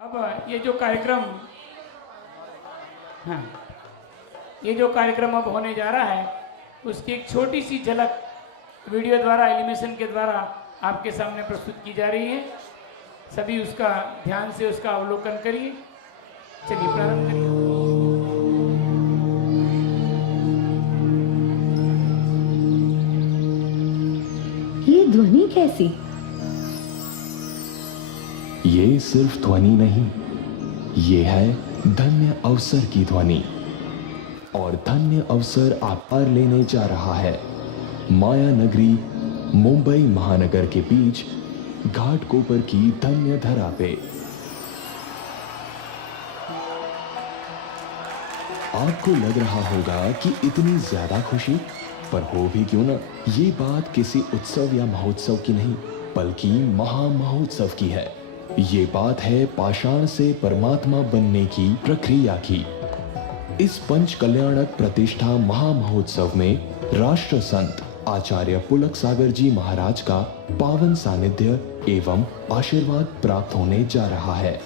अब ये जो कार्यक्रम ये जो कार्यक्रम अब होने जा रहा है उसकी एक छोटी सी झलक वीडियो द्वारा एनिमेशन के द्वारा आपके सामने प्रस्तुत की जा रही है। सभी उसका ध्यान से उसका अवलोकन करिए। चलिए प्रारंभ करिए। ये ध्वनि कैसी? ये सिर्फ ध्वनि नहीं, ये है धन्य अवसर की ध्वनि। और धन्य अवसर आप पर लेने जा रहा है माया नगरी मुंबई महानगर के बीच घाटकोपर की धन्य धरा पे। आपको लग रहा होगा कि इतनी ज्यादा खुशी, पर हो भी क्यों ना, ये बात किसी उत्सव या महोत्सव की नहीं बल्कि महामहोत्सव की है। ये बात है पाषाण से परमात्मा बनने की प्रक्रिया की। इस पंच कल्याणक प्रतिष्ठा महामहोत्सव में राष्ट्र संत आचार्य पुलक सागर जी महाराज का पावन सानिध्य एवं आशीर्वाद प्राप्त होने जा रहा है।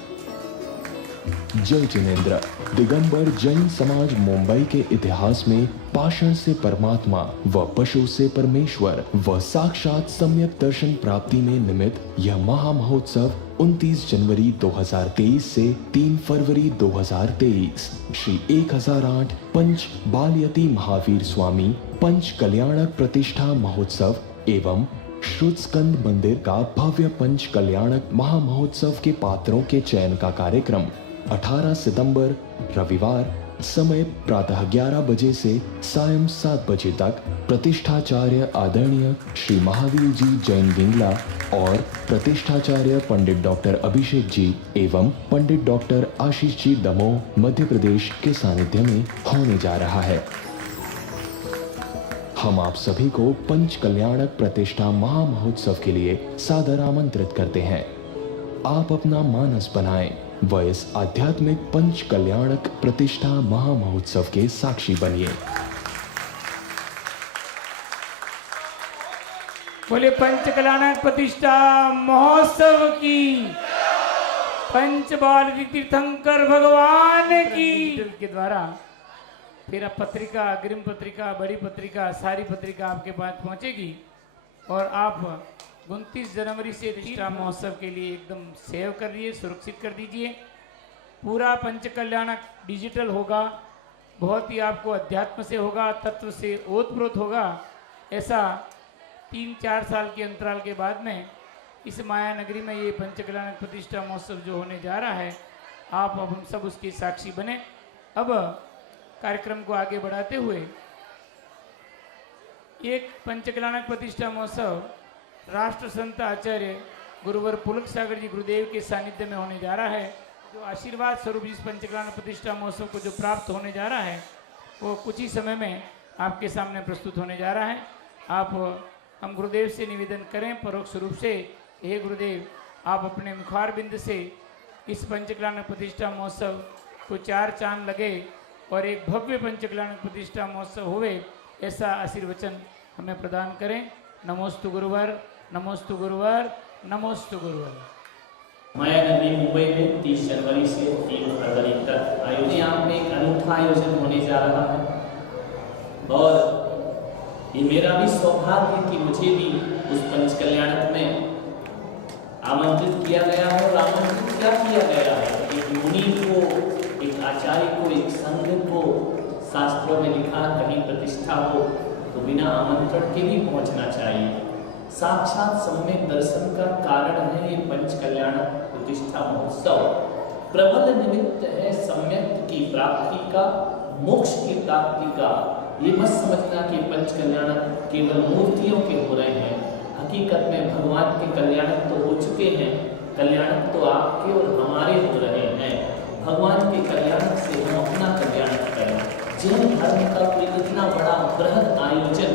जय जिनेन्द्र दिगंबर जैन समाज मुंबई के इतिहास में पाषाण से परमात्मा व पशु से परमेश्वर व साक्षात सम्यक दर्शन प्राप्ति में निमित्त यह महामहोत्सव 29 जनवरी 2023 से 3 फरवरी 2023 श्री 1008 पंच बालयती महावीर स्वामी पंच कल्याणक प्रतिष्ठा महोत्सव एवं श्रुतस्कंद मंदिर का भव्य पंच कल्याणक महामहोत्सव के पात्रों के चयन का कार्यक्रम 18 सितंबर रविवार समय प्रातः 11 बजे से सायं 7 बजे तक प्रतिष्ठाचार्य आदरणीय श्री महावीर जी जैन गिंगला और प्रतिष्ठाचार्य पंडित डॉक्टर अभिषेक जी एवं पंडित डॉक्टर आशीष जी दमोह मध्य प्रदेश के सानिध्य में होने जा रहा है। हम आप सभी को पंच कल्याणक प्रतिष्ठा महामहोत्सव के लिए सादर आमंत्रित करते हैं। आप अपना मानस बनाएं व इस आध्यात्मिक पंच कल्याणक प्रतिष्ठा महामहोत्सव के साक्षी बनिए। बोले पंच कल्याणक प्रतिष्ठा महोत्सव की, पंच बाल तीर्थंकर भगवान की के द्वारा फिर अब पत्रिका, अग्रिम पत्रिका, बड़ी पत्रिका, सारी पत्रिका आपके पास पहुंचेगी और आप 29 जनवरी से प्रतिष्ठा महोत्सव के लिए एकदम सेव कर लिए, सुरक्षित कर दीजिए। पूरा पंच कल्याणक डिजिटल होगा, बहुत ही आपको अध्यात्म से होगा, तत्व से ओतप्रोत होगा। ऐसा 3-4 साल के अंतराल के बाद में इस माया नगरी में ये पंच कल्याणक प्रतिष्ठा महोत्सव जो होने जा रहा है, आप अब हम सब उसके साक्षी बने। अब कार्यक्रम को आगे बढ़ाते हुए एक पंच कल्याणक प्रतिष्ठा महोत्सव राष्ट्र संत आचार्य गुरुवर पुलक सागर जी गुरुदेव के सानिध्य में होने जा रहा है। जो आशीर्वाद स्वरूप इस पंच कल्याणक प्रतिष्ठा महोत्सव को जो प्राप्त होने जा रहा है वो कुछ ही समय में आपके सामने प्रस्तुत होने जा रहा है। आप हम गुरुदेव से निवेदन करें परोक्ष रूप से, हे गुरुदेव आप अपने मुखार बिंद से इस पंच कल्याणक प्रतिष्ठा महोत्सव को 4 चांद लगे और एक भव्य पंच कल्याणक प्रतिष्ठा महोत्सव होवे, ऐसा आशीर्वचन हमें प्रदान करें। नमोस्तु गुरुवर, नमोस्तु गुरुवर, नमोस्तु गुरुवर। माया नगरी मुंबई में 30 जनवरी से 3 फरवरी तक आयोजन यहाँ में एक अनूठा आयोजन होने जा रहा है और ये मेरा भी सौभाग्य है कि मुझे भी उस पंच कल्याणक में आमंत्रित किया गया है। और आमंत्रित क्या किया गया है? एक मुनि को, एक आचार्य को, एक संघ को, शास्त्रों में लिखा कहीं प्रतिष्ठा हो तो बिना आमंत्रण के भी पहुंचना चाहिए। साक्षात सम्यक दर्शन का कारण है ये पंच कल्याणक प्रतिष्ठा महोत्सव। प्रबल निमित्त है सम्यक की प्राप्ति का, मोक्ष की प्राप्ति का। ये मत समझना कि पंच कल्याणक केवल मूर्तियों के हो रहे हैं। हकीकत में भगवान के कल्याणक तो हो चुके हैं, कल्याणक तो आपके और हमारे हो रहे हैं। भगवान के कल्याणक से हम अपना कल्याण करें। जैन धर्म का कोई इतना बड़ा बृहद आयोजन,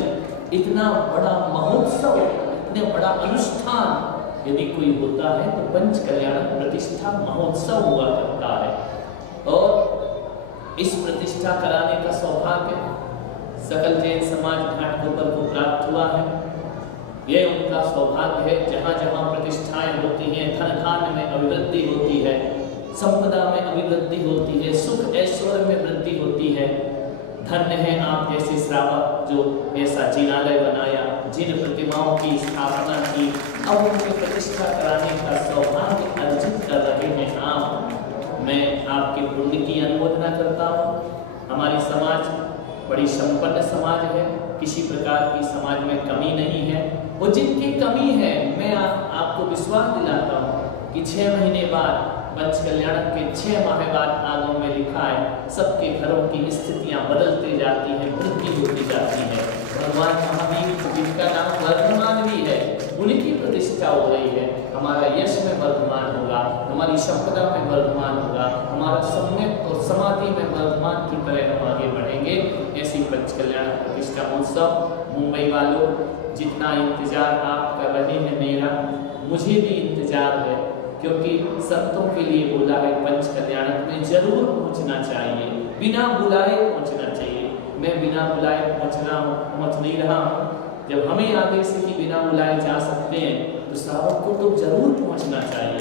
इतना बड़ा महोत्सव, इतने बड़ा अनुष्ठान यदि कोई होता है तो पंच कल्याणक प्रतिष्ठा महोत्सव हुआ करता है। और इस प्रतिष्ठा कराने का सौभाग्य सकल जैन समाज घाटकोपर को प्राप्त हुआ है। यह उनका सौभाग्य है। जहाँ जहाँ प्रतिष्ठाएं होती हैं, धन धान्य में अभिवृद्धि होती है, संपदा में अभिवृद्धि होती है, सुख ऐश्वर्य में वृद्धि होती है। धन्य है आप जैसे श्रावक जो ऐसा जिनालय बनाया, जिन प्रतिमाओं की स्थापना की, अब उनकी प्रतिष्ठा कराने का सौभाग्य अर्जित कर रहे हैं आप। मैं आपके पुण्य की अनुमोदना करता हूँ। हमारी समाज बड़ी संपन्न समाज है, किसी प्रकार की समाज में कमी नहीं है। और जिनकी कमी है, मैं आपको विश्वास दिलाता हूँ कि 6 महीने बाद पंच कल्याणक के 6 माह बाद आगम में लिखा है, सबके घरों की स्थितियां बदलते जाती हैं, वृद्धि होती जाती है। भगवान महावीर जिनका नाम वर्धमान भी है, उनकी प्रतिष्ठा हो रही है। हमारा यश में वर्धमान होगा, हमारी संपदा में वर्धमान होगा, हमारा सम्यक और समाधि में वर्धमान की तरह हम आगे बढ़ेंगे। ऐसी पंच कल्याणक प्रतिष्ठा महोत्सव मुंबई वालों, जितना इंतजार आप कर रहे हैं मेरा, मुझे भी इंतजार है, क्योंकि संतों के लिए बोला है पंच कल्याणक में जरूर पहुंचना चाहिए, बिना बुलाए पहुंचना चाहिए। मैं बिना बुलाए पहुंच नहीं रहा हूँ। जब हमें आदेश से कि बिना बुलाए जा सकते हैं, तो श्रावक को तो जरूर पहुंचना चाहिए।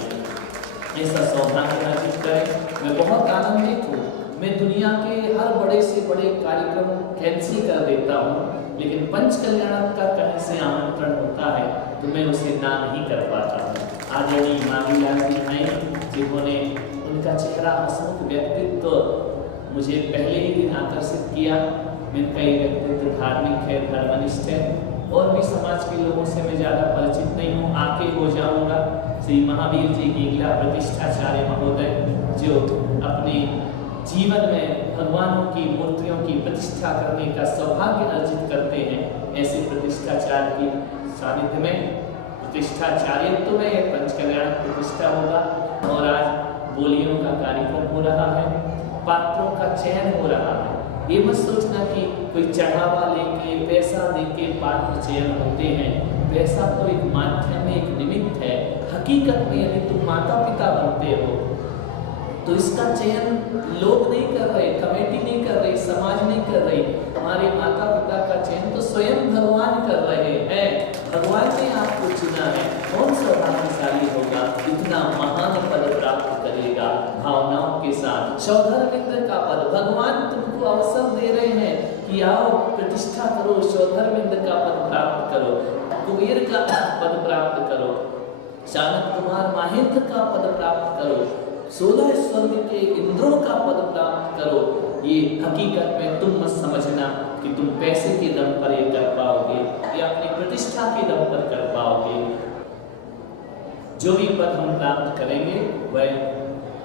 ऐसा सौभाग्य अर्जित करें। मैं बहुत आनंदित हूँ। मैं दुनिया के हर बड़े से बड़े कार्यक्रम कैंसिल कर देता हूँ, लेकिन पंच कल्याणक का कहीं से आमंत्रण होता है तो मैं उसे ना नहीं कर पाता हूँ। आदरणीय मांगीलाल जी आए, जिन्होंने उनका चेहरा हंसमुख व्यक्तित्व मुझे पहले ही दिन आकर्षित किया। इनका ये व्यक्तित्व धार्मिक है, धर्मनिष्ठ है, और भी समाज के लोगों से मैं ज़्यादा परिचित नहीं हूँ, आके हो जाऊँगा। श्री महावीर जी गीगला प्रतिष्ठाचार्य महोदय, जो अपने जीवन में भगवानों की मूर्तियों की प्रतिष्ठा करने का सौभाग्य अर्जित करते हैं, ऐसे प्रतिष्ठाचार्य की सानिध्य में प्रतिष्ठाचार्यत्व में यह पंच कल्याणक प्रतिष्ठा होगा। और आज बोलियों का कार्यक्रम हो रहा है, पात्रों का चयन हो रहा है। ये मत सोचना कि कोई चढ़ावा लेके पैसा देके पात्र चयन होते हैं। पैसा तो एक माध्यम है, एक निमित्त है। हकीकत में यदि तुम माता पिता बनते हो तो इसका चयन लोग नहीं कर रहे, कमेटी नहीं कर रही, समाज नहीं कर रही। हमारे माता पिता का चयन तो स्वयं भगवान कर रहे हैं। भगवान ने आपको चुना है। कौन सा भाग्यशाली होगा इतना महान पद प्राप्त करेगा भावनाओं के साथ। सौधर्मिंद्र का पद भगवान तुमको अवसर दे रहे हैं कि आओ प्रतिष्ठा करो, सौधर्मिंद्र का पद प्राप्त करो, कुबेर का पद प्राप्त करो, शानत कुमार माहेंद्र का पद प्राप्त करो, 16 स्वर्ग के इंद्रों का पद प्राप्त करो। ये हकीकत में तुम मत समझना कि तुम पैसे के दम पर ये कर पाओगे या अपनी प्रतिष्ठा के दम पर कर पाओगे। जो भी पद हम प्राप्त करेंगे वह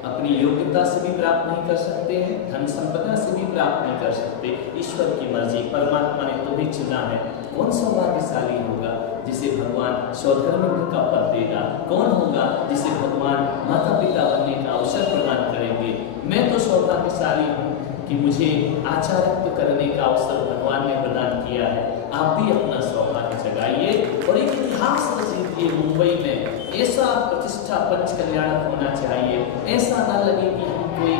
अपनी योग्यता से भी प्राप्त नहीं कर सकते हैं, धन संपदा से भी प्राप्त नहीं कर सकते। ईश्वर की मर्जी, परमात्मा ने तुम्हें चुना है। कौन सौभाग्यशाली होगा जिसे भगवान सौधर्मिंद्र का पद देगा? कौन होगा जिसे भगवान माता पिता बनने का अवसर प्रदान करेंगे? मैं तो सौभाग्यशाली हूँ कि मुझे आचार्यत्व करने का अवसर भगवान ने प्रदान किया है। आप भी अपना सौभाग्य जगाइए और एक इतिहास रचिए मुंबई में। ऐसा प्रतिष्ठा पंच कल्याणक होना चाहिए। ऐसा ना लगे कि हम कोई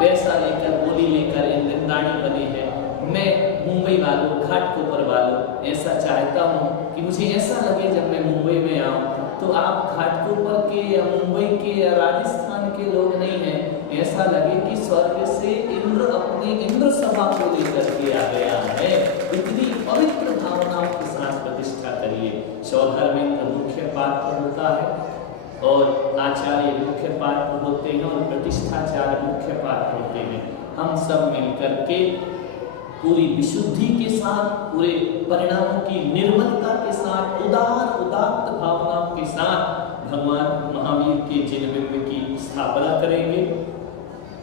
पैसा लेकर, बोली लेकर इंद्राणी बने हैं। मैं मुंबई वालों, घाटकोपर वालों, ऐसा चाहता हूँ कि मुझे ऐसा लगे जब मैं मुंबई में आऊँ तो आप घाटकोपर के या मुंबई के या राजस्थान के लोग नहीं हैं। ऐसा लगे कि स्वर्ग से इंद्र अपनी इंद्र सभा को लेकर के आ गया है। इतनी पवित्र भावनाओं के साथ प्रतिष्ठा करिए। सौधर्मिंद्र मुख्य पात्र होता है और आचार्य मुख्य पात्र होते हैं और प्रतिष्ठाचार्य मुख्य पात्र होते हैं। हम सब मिलकर के पूरी विशुद्धि के साथ, पूरे परिणामों की निर्मलता के साथ, उदार उदात्त भावनाओं के साथ भगवान महावीर के जिनबिंब की स्थापना करेंगे,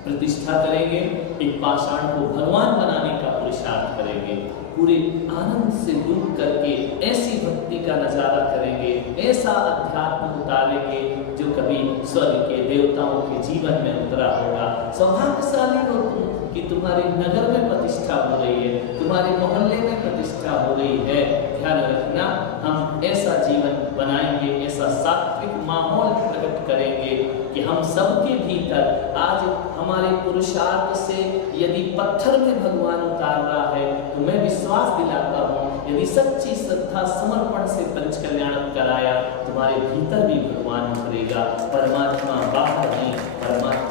प्रतिष्ठा करेंगे। एक पाषाण को भगवान बनाने का पुरुषार्थ करेंगे। पूरे आनंद से डूब करके ऐसी भक्ति का नजारा करेंगे, ऐसा अध्यात्म उतारेंगे जो कभी स्वर्ग के देवताओं के जीवन में उतरा होगा। सौभाग्यशाली हो तुम कि तुम्हारे नगर में प्रतिष्ठा हो रही है, तुम्हारे मोहल्ले में प्रतिष्ठा हो रही है। ध्यान रखना, हम ऐसा जीवन बनाएंगे, ऐसा सात्विक माहौल प्रकट करेंगे कि हम सबके भीतर आज हमारे पुरुषार्थ से यदि पत्थर में भगवान उतार रहा है तो मैं विश्वास दिलाता हूँ यदि सच्ची श्रद्धा समर्पण से पंच कल्याणक कराया तुम्हारे भीतर भी भगवान उतरेगा। परमात्मा बाहर नहीं, परमात्मा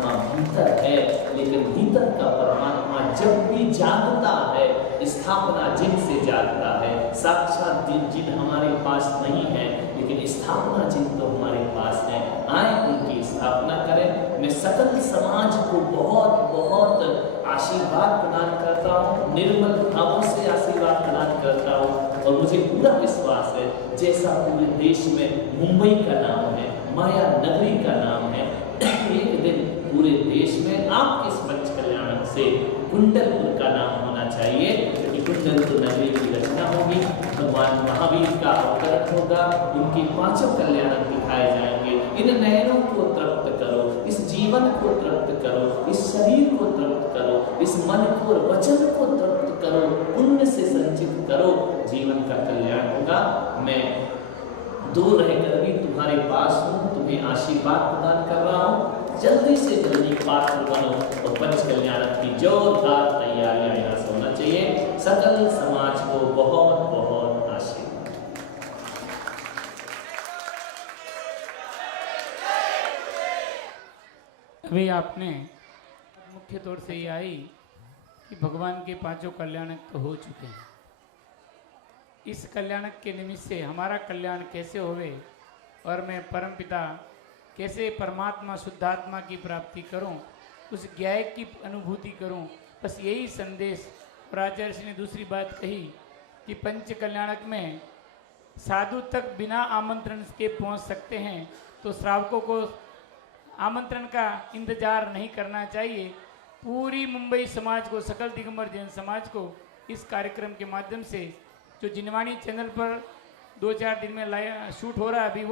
भीतर का परमात्मा जब भी जागता है, स्थापना जिनसे जागता है, साक्षात जिन हमारे पास नहीं है लेकिन स्थापना जिन तो हमारे पास है, आए उनकी स्थापना करें। मैं सकल समाज को बहुत बहुत आशीर्वाद प्रदान करता हूँ, निर्मल भावों से आशीर्वाद प्रदान करता हूँ। और मुझे पूरा विश्वास है जैसा पूरे देश में मुंबई का नाम है, माया नगरी का नाम है, एक दिन पूरे देश में आपके इस पंच कल्याणक से कुंडलपुर का नाम होना चाहिए, क्योंकि कुंडलपुर नगरी की रचना होगी, भगवान महावीर का अवतरण होगा, उनके पांचों कल्याणक दिखाए जाएंगे। इन नयनों को तृप्त करो, इस जीवन को तृप्त करो, इस शरीर को तृप्त करो, इस मन को और वचन को तृप्त करो, पुण्य से संचित करो, जीवन का कल्याण होगा। मैं दूर रहकर भी तुम्हारे पास हूँ, तुम्हें आशीर्वाद प्रदान कर रहा हूँ। जल्दी से जल्दी पात्र बनो और पंच कल्याणक की जोरदार तैयारियां यहाँ से होना चाहिए। सकल समाज को बहुत बहुत आशीर्वाद। अभी आपने मुख्य तौर से ये आई कि भगवान के पांचों कल्याणक तो हो चुके हैं। इस कल्याणक के निमित्त से हमारा कल्याण कैसे होवे और मैं परमपिता कैसे परमात्मा शुद्धात्मा की प्राप्ति करूं, उस ज्ञाय की अनुभूति करूं, बस यही संदेश। और आचार्य जी ने दूसरी बात कही कि पंच कल्याणक में साधु तक बिना आमंत्रण के पहुंच सकते हैं, तो श्रावकों को आमंत्रण का इंतजार नहीं करना चाहिए। पूरी मुंबई समाज को, सकल दिगंबर जैन समाज को इस कार्यक्रम के माध्यम से, जो जिनवाणी चैनल पर 2-4 दिन में लाइव शूट हो रहा है, अभी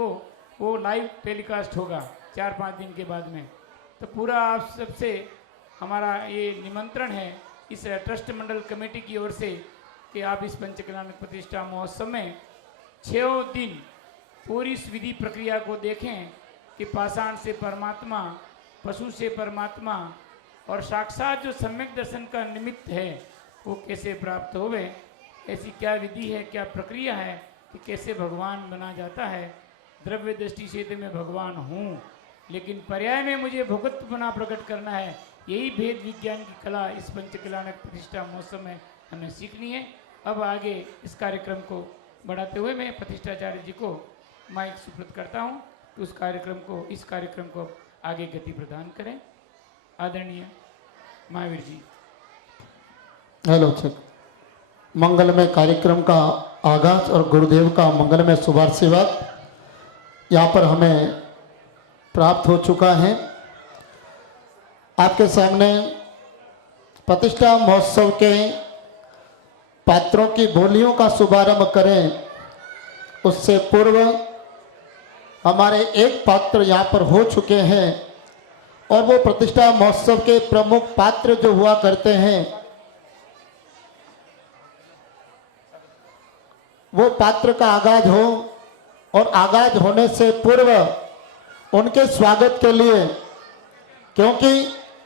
वो लाइव टेलीकास्ट होगा 4-5 दिन के बाद में। तो पूरा आप सबसे हमारा ये निमंत्रण है इस ट्रस्ट मंडल कमेटी की ओर से कि आप इस पंच कल्याणक प्रतिष्ठा महोत्सव में 6 दिन पूरी इस विधि प्रक्रिया को देखें कि पाषाण से परमात्मा, पशु से परमात्मा और साक्षात जो सम्यक दर्शन का निमित्त है वो कैसे प्राप्त होवे। ऐसी क्या विधि है, क्या प्रक्रिया है कि कैसे भगवान बना जाता है। द्रव्य दृष्टि से तो मैं भगवान हूँ, लेकिन पर्याय में मुझे भगवत्व बना प्रकट करना है। यही भेद विज्ञान की कला इस पंच कल्याणक प्रतिष्ठा महोत्सव में हमें सीखनी है। अब आगे इस कार्यक्रम को बढ़ाते हुए मैं प्रतिष्ठाचार्य जी को माइक सुपुर्द करता हूँ कि इस कार्यक्रम को आगे गति प्रदान करें। आदरणीय महावीर जी। हेलो चक मंगलमय कार्यक्रम का आगाज और गुरुदेव का मंगलमय शुभाशीर्वाद यहाँ पर हमें प्राप्त हो चुका है। आपके सामने प्रतिष्ठा महोत्सव के पात्रों की बोलियों का शुभारंभ करें उससे पूर्व हमारे एक पात्र यहाँ पर हो चुके हैं और वो प्रतिष्ठा महोत्सव के प्रमुख पात्र जो हुआ करते हैं वो पात्र का आगाज हो और आगाज होने से पूर्व उनके स्वागत के लिए, क्योंकि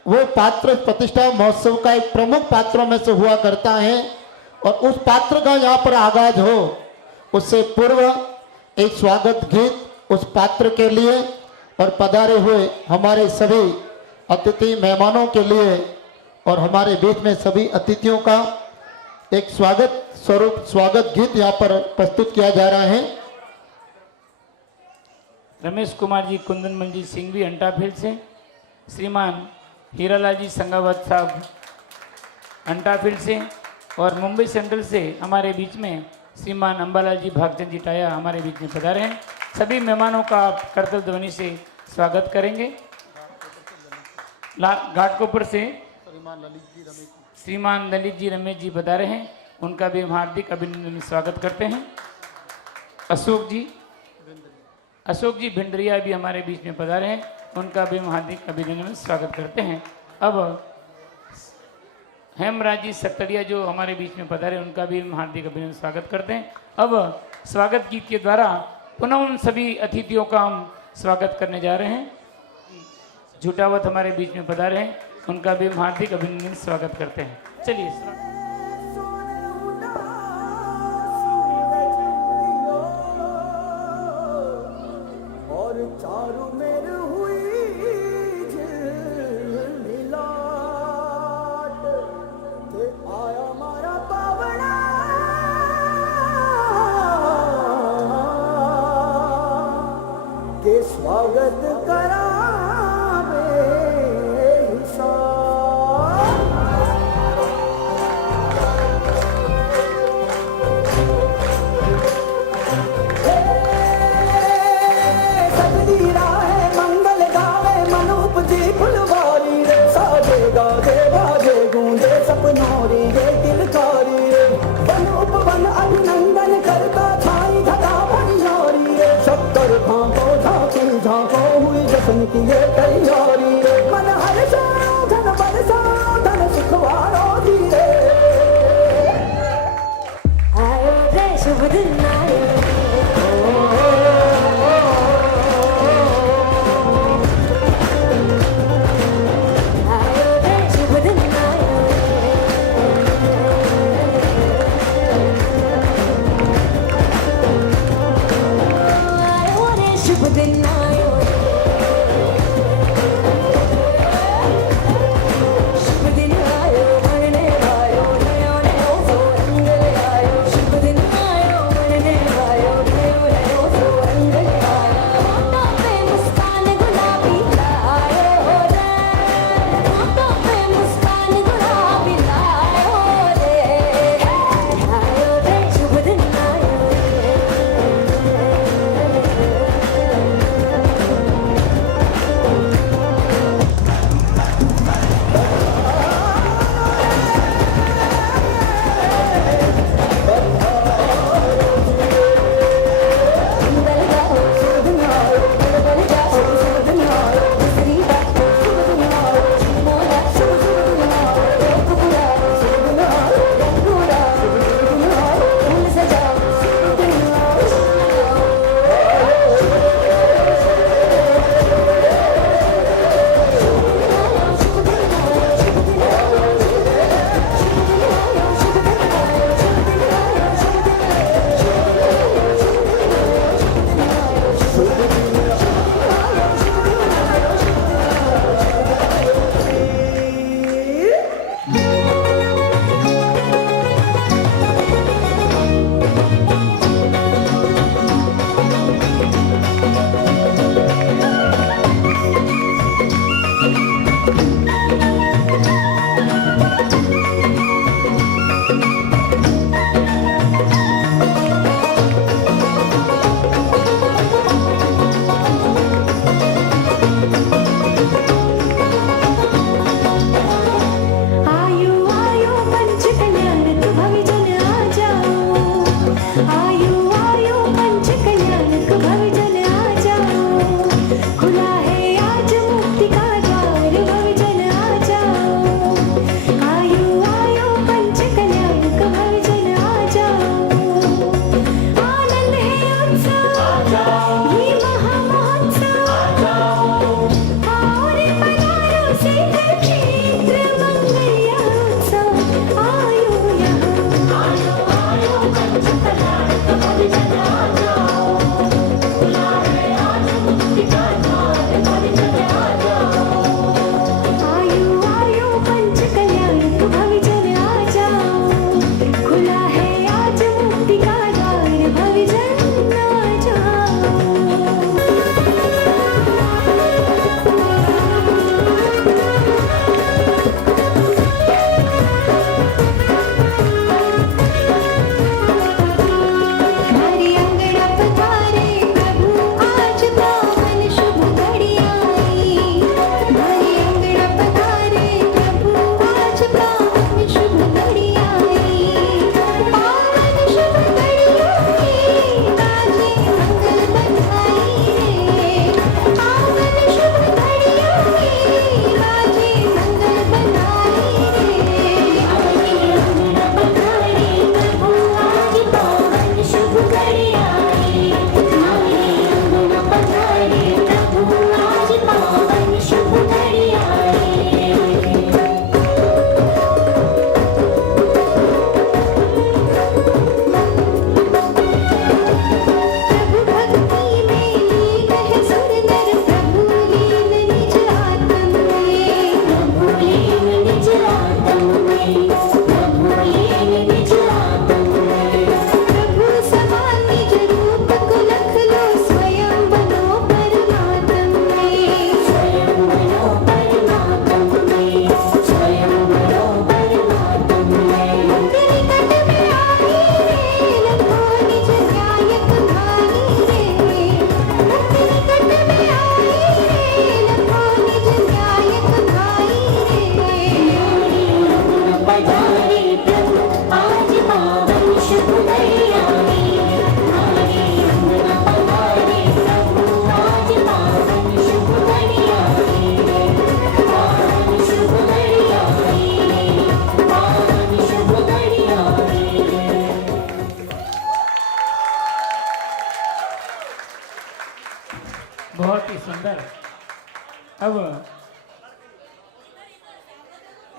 वो पात्र प्रतिष्ठा महोत्सव का एक प्रमुख पात्रों में से हुआ करता है और उस पात्र का यहाँ पर आगाज हो उससे पूर्व एक स्वागत गीत उस पात्र के लिए और पधारे हुए हमारे सभी अतिथि मेहमानों के लिए और हमारे बीच में सभी अतिथियों का एक स्वागत स्वरूप स्वागत गीत यहाँ पर प्रस्तुत किया जा रहा है। रमेश कुमार जी कुंदन मंजी सिंघवी अंटाफील्ड से, श्रीमान हीरालाल जी संगावत साहब अंटाफील्ड से और मुंबई सेंट्रल से हमारे बीच में श्रीमान अंबालाल जी भागचंद जी टाया हमारे बीच में पधारे हैं। सभी मेहमानों का आप करतल ध्वनि से स्वागत करेंगे। घाटकोपर से श्रीमान ललित जी रमेश जी पधारे हैं, उनका भी हम हार्दिक अभिनंदन स्वागत करते हैं। अशोक जी भिंडरिया भी हमारे बीच में पधारे हैं, उनका भी हम हार्दिक अभिनंदन स्वागत करते हैं। अब हेमराज जी सक्तरिया जो हमारे बीच में पधारे, उनका भी हम हार्दिक अभिनंदन स्वागत करते हैं। अब स्वागत गीत के द्वारा पुनः उन सभी अतिथियों का हम स्वागत करने जा रहे हैं। झूठावत हमारे बीच में पधारे हैं, उनका भी हम हार्दिक अभिनंदन स्वागत करते हैं। चलिए चारों मेर हुई झिलमिला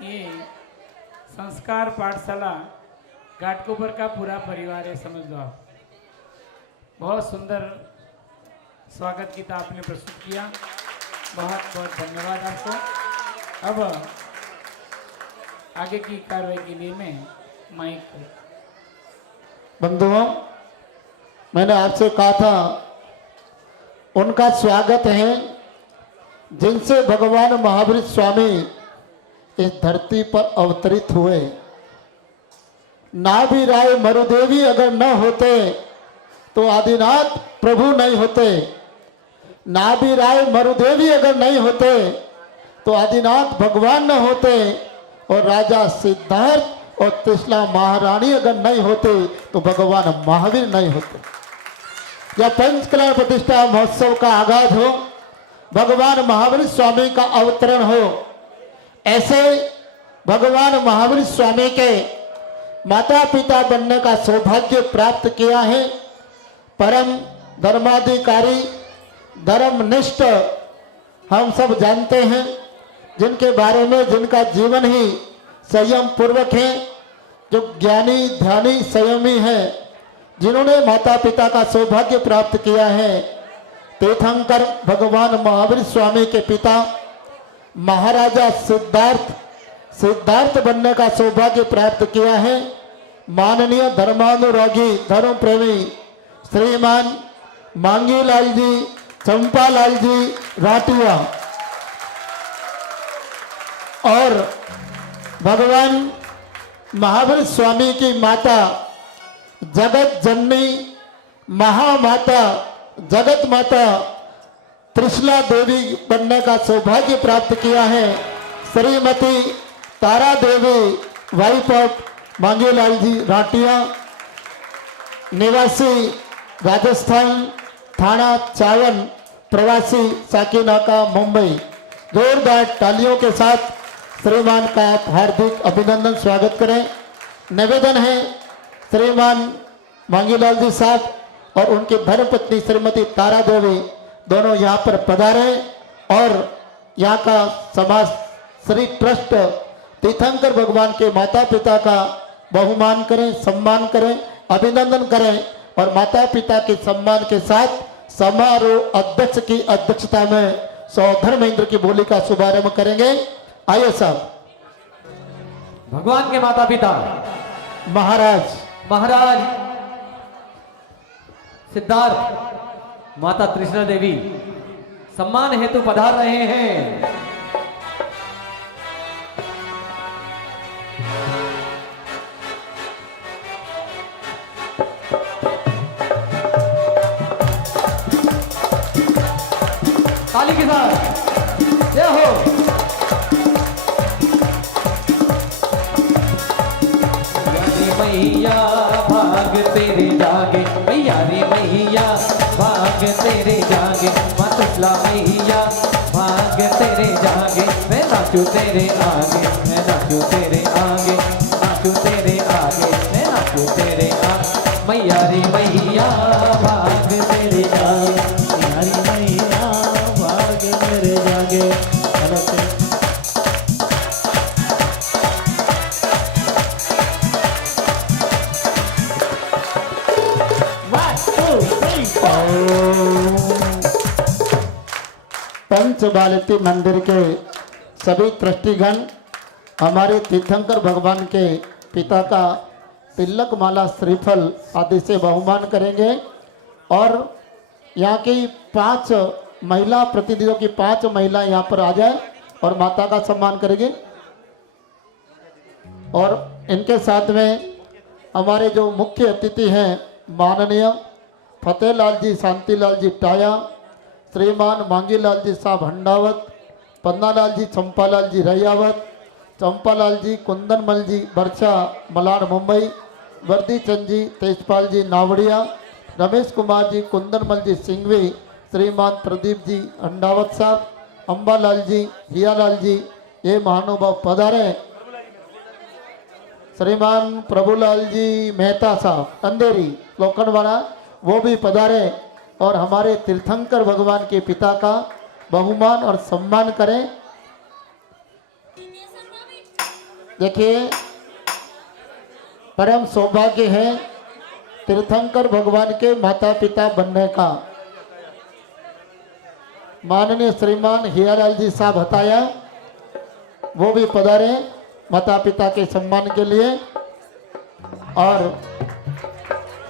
ये संस्कार पाठशाला घाटकोपर का पूरा परिवार है, समझ लो आप। बहुत सुंदर स्वागत गीत आपने प्रस्तुत किया, बहुत बहुत धन्यवाद आपको। अब आगे की कार्रवाई के लिए मैं माइक बंधुओं, मैंने आपसे कहा था उनका स्वागत है जिनसे भगवान महावीर स्वामी इस धरती पर अवतरित हुए। नाभि राय मरुदेवी अगर न होते तो आदिनाथ प्रभु नहीं होते। नाभि राय मरुदेवी अगर नहीं होते तो आदिनाथ भगवान न होते, और राजा सिद्धार्थ और त्रिशला महारानी अगर नहीं होते तो भगवान महावीर नहीं होते। या पंच कल्याण प्रतिष्ठा महोत्सव का आगाज हो, भगवान महावीर स्वामी का अवतरण हो, ऐसे भगवान महावीर स्वामी के माता पिता बनने का सौभाग्य प्राप्त किया है। परम धर्माधिकारी धर्मनिष्ठ हम सब जानते हैं, जिनके बारे में जिनका जीवन ही संयम पूर्वक है, जो ज्ञानी ध्यानी संयमी है, जिन्होंने माता पिता का सौभाग्य प्राप्त किया है। तीर्थंकर भगवान महावीर स्वामी के पिता महाराजा सिद्धार्थ बनने का सौभाग्य प्राप्त किया है। माननीय धर्मानुरागी धर्म प्रेमी श्रीमान मांगीलाल जी, चंपालाल जी राटिया, और भगवान महावीर स्वामी की माता जगत जननी महामाता जगत माता त्रिशला देवी बनने का सौभाग्य प्राप्त किया है। श्रीमती तारा देवी वाइफ ऑफ मांगीलाल जी राटिया, निवासी राजस्थान, थाना चावन, प्रवासी साकीनाका मुंबई। जोरदार तालियों के साथ श्रीमान का हार्दिक अभिनंदन स्वागत करें। निवेदन है श्रीमान मांगीलाल जी साहब और उनकी धर्मपत्नी श्रीमती तारा देवी दोनों यहाँ पर पधारे और यहाँ का समाज श्री ट्रस्ट तीर्थंकर भगवान के माता पिता का बहुमान करें, सम्मान करें, अभिनंदन करें, और माता पिता के सम्मान के साथ समारोह अध्यक्ष की अध्यक्षता में सौधर्मेंद्र की बोली का शुभारंभ करेंगे। आइए साहब। भगवान के माता पिता महाराज सिद्धार्थ, माता त्रिशला देवी सम्मान हेतु पधार रहे हैं। ताली के साथ जय हो। मैया भाग तेरे जागे, मैया रे मैया भाग तेरे जागे, माँ त्रिशला मैया भाग तेरे जागे। मैं नाचू तेरे आगे, मैं नाचू तेरे आगे, नाचू तेरे आगे, मैं नाचू तेरे आगे। मैया रे मैया भाग तेरे जागे, मैया रे मैया भाग तेरे जागे। पंचबालिती मंदिर के सभी ट्रस्टीगण हमारे तीर्थंकर भगवान के पिता का तिलक माला श्रीफल आदि से बहुमान करेंगे, और यहाँ की 5 महिला प्रतिनिधियों की 5 महिला यहाँ पर आ जाए और माता का सम्मान करेंगे। और इनके साथ में हमारे जो मुख्य अतिथि हैं माननीय फतेहलाल जी शांतिलाल जी टाया, श्रीमान मांगीलाल जी साहब हंडावत, पन्नालाल जी चंपालाल जी रैयावत, चंपालाल जी कुंदनमल जी बरछा मलाड मुंबई, वर्दी चंद जी तेजपाल जी नावड़िया, रमेश कुमार जी कुंदनमल जी सिंघवी, श्रीमान प्रदीप जी हंडावत साहब, अंबालाल जी हियालाल जी, ये महानुभाव पधारे। श्रीमान प्रभुलाल जी मेहता साहब अंधेरी लोखंडवाड़ा वो भी पधारे और हमारे तीर्थंकर भगवान के पिता का बहुमान और सम्मान करें। देखिए, परम सौभाग्य है तीर्थंकर भगवान के माता पिता बनने का। माननीय श्रीमान हीरालाल जी साहब हताया वो भी पधारे माता पिता के सम्मान के लिए, और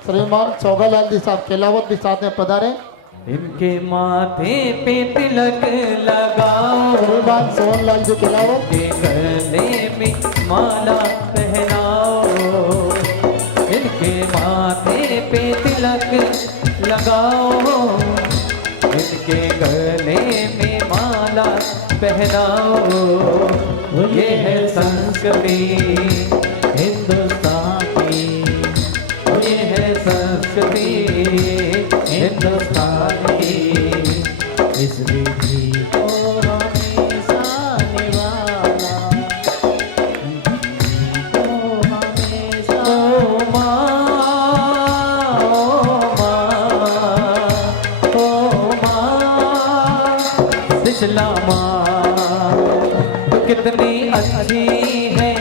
श्रीमान सौगालाल जी साहब केलावत भी साथ में पधारे। इनके माथे पे तिलक लगाओ, श्रीमान सोहनलाल जी केलावत, के गले में माला पहनाओ, इनके माथे पे तिलक लगाओ, इनके गले में माला पहनाओ। ये है संस्कृति हिंदुस्तान की, ये है संस्कृति हिंदुस्तान की। इस विधि को हमेशा निभाना, को हमेशा। ओ माँ, ओ माँ, सिसला माँ तो कितनी अच्छी है,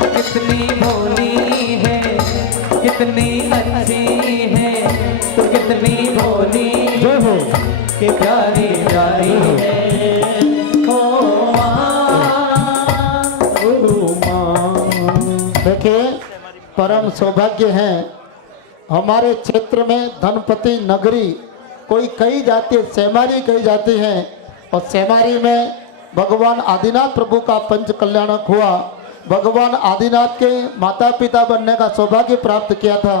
कितनी भोली है, कितनी अच्छी है तो कितनी भोली है, कि प्यारी प्यारी है। ओ माँ, ओ माँ। देखिए, परम सौभाग्य है हमारे क्षेत्र में धनपति नगरी कोई कही जाती है, सेमारी कही जाती है, और सेमारी में भगवान आदिनाथ प्रभु का पंच कल्याणक हुआ। भगवान आदिनाथ के माता पिता बनने का सौभाग्य प्राप्त किया था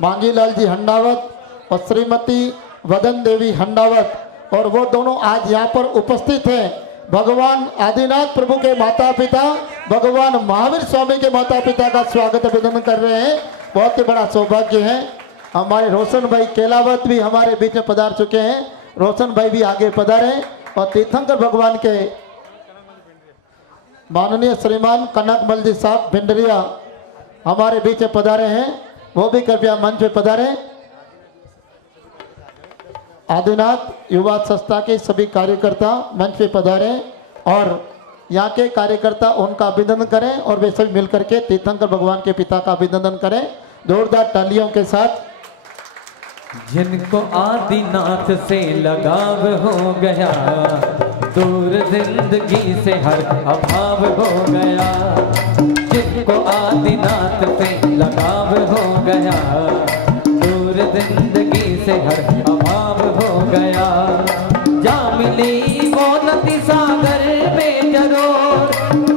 मांगीलाल जी हंडावत और श्रीमती वदन देवी हंडावत, और वो दोनों आज यहाँ पर उपस्थित हैं। भगवान आदिनाथ प्रभु के माता पिता भगवान महावीर स्वामी के माता पिता का स्वागत अभिनंदन कर रहे हैं। बहुत ही बड़ा सौभाग्य है। हमारे रोशन भाई केलावत भी हमारे बीच में पधार चुके हैं। रोशन भाई भी आगे पधारे, और तीर्थंकर भगवान के माननीय श्रीमान कनकमल जी साहब भिंडरिया हमारे बीच में पधारे हैं, वो भी कृपया मंच पे पधारे। आदिनाथ युवा संस्था के सभी कार्यकर्ता मंच पे पधारे, और यहाँ के कार्यकर्ता उनका अभिनंदन करें, और वे सभी मिलकर के तीर्थंकर भगवान के पिता का अभिनंदन करें जोरदार तालियों के साथ। जिनको आदिनाथ से लगाव हो गया, दूर जिंदगी से हर अभाव हो गया। जिनको आदिनाथ से लगाव हो गया, दूर जिंदगी से हर अभाव हो गया। जा मिली वो नदी सागर में जरूर,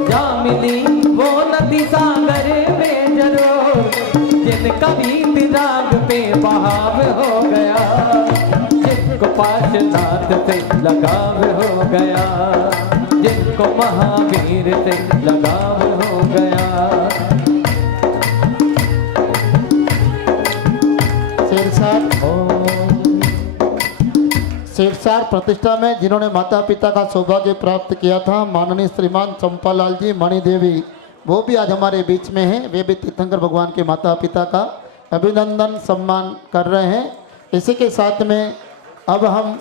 जा मिली वो नदी सागर में जरूर, जिनका भी राग पे बहाव हो गया। जिनको पाशनाथ से लगाव हो गया, जिनको महावीर से लगाव हो गया। सिरसार प्रतिष्ठा में जिन्होंने माता पिता का सौभाग्य प्राप्त किया था माननीय श्रीमान चंपालाल जी मणि देवी, वो भी आज हमारे बीच में हैं। वे भी तीर्थंकर भगवान के माता पिता का अभिनंदन सम्मान कर रहे हैं। इसी के साथ में अब हम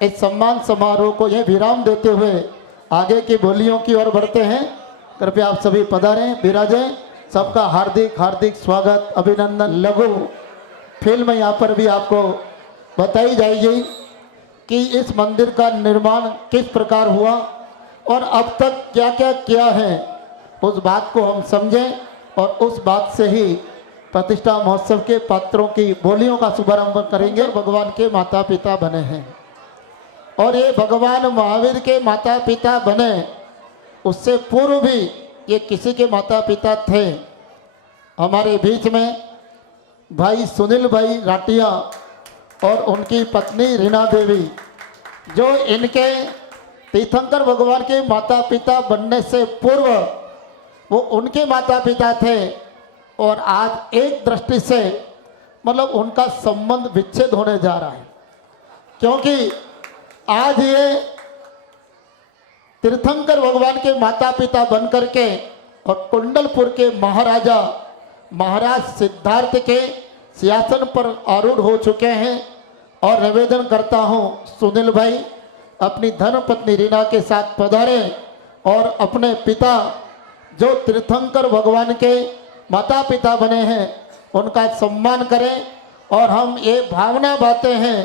इस सम्मान समारोह को यह विराम देते हुए आगे की बोलियों की ओर बढ़ते हैं। कृपया आप सभी पधारें, विराजें। सबका हार्दिक हार्दिक स्वागत अभिनंदन। लघु फिल्म यहाँ पर भी आपको बताई जाएगी कि इस मंदिर का निर्माण किस प्रकार हुआ और अब तक क्या क्या किया है, उस बात को हम समझें और उस बात से ही प्रतिष्ठा महोत्सव के पात्रों की बोलियों का शुभारंभ करेंगे। भगवान के माता पिता बने हैं, और ये भगवान महावीर के माता पिता बने, उससे पूर्व भी ये किसी के माता पिता थे। हमारे बीच में भाई सुनील भाई राटिया और उनकी पत्नी रीना देवी, जो इनके तीर्थंकर भगवान के माता पिता बनने से पूर्व वो उनके माता पिता थे, और आज एक दृष्टि से मतलब उनका संबंध विच्छेद होने जा रहा है, क्योंकि आज ये तीर्थंकर भगवान के माता पिता बनकर के और कुंडलपुर के महाराजा महाराज सिद्धार्थ के सिंहासन पर आरूढ़ हो चुके हैं। और निवेदन करता हूं सुनील भाई अपनी धर्मपत्नी रीना के साथ पधारे और अपने पिता जो तीर्थंकर भगवान के माता पिता बने हैं उनका सम्मान करें। और हम ये भावना बातें हैं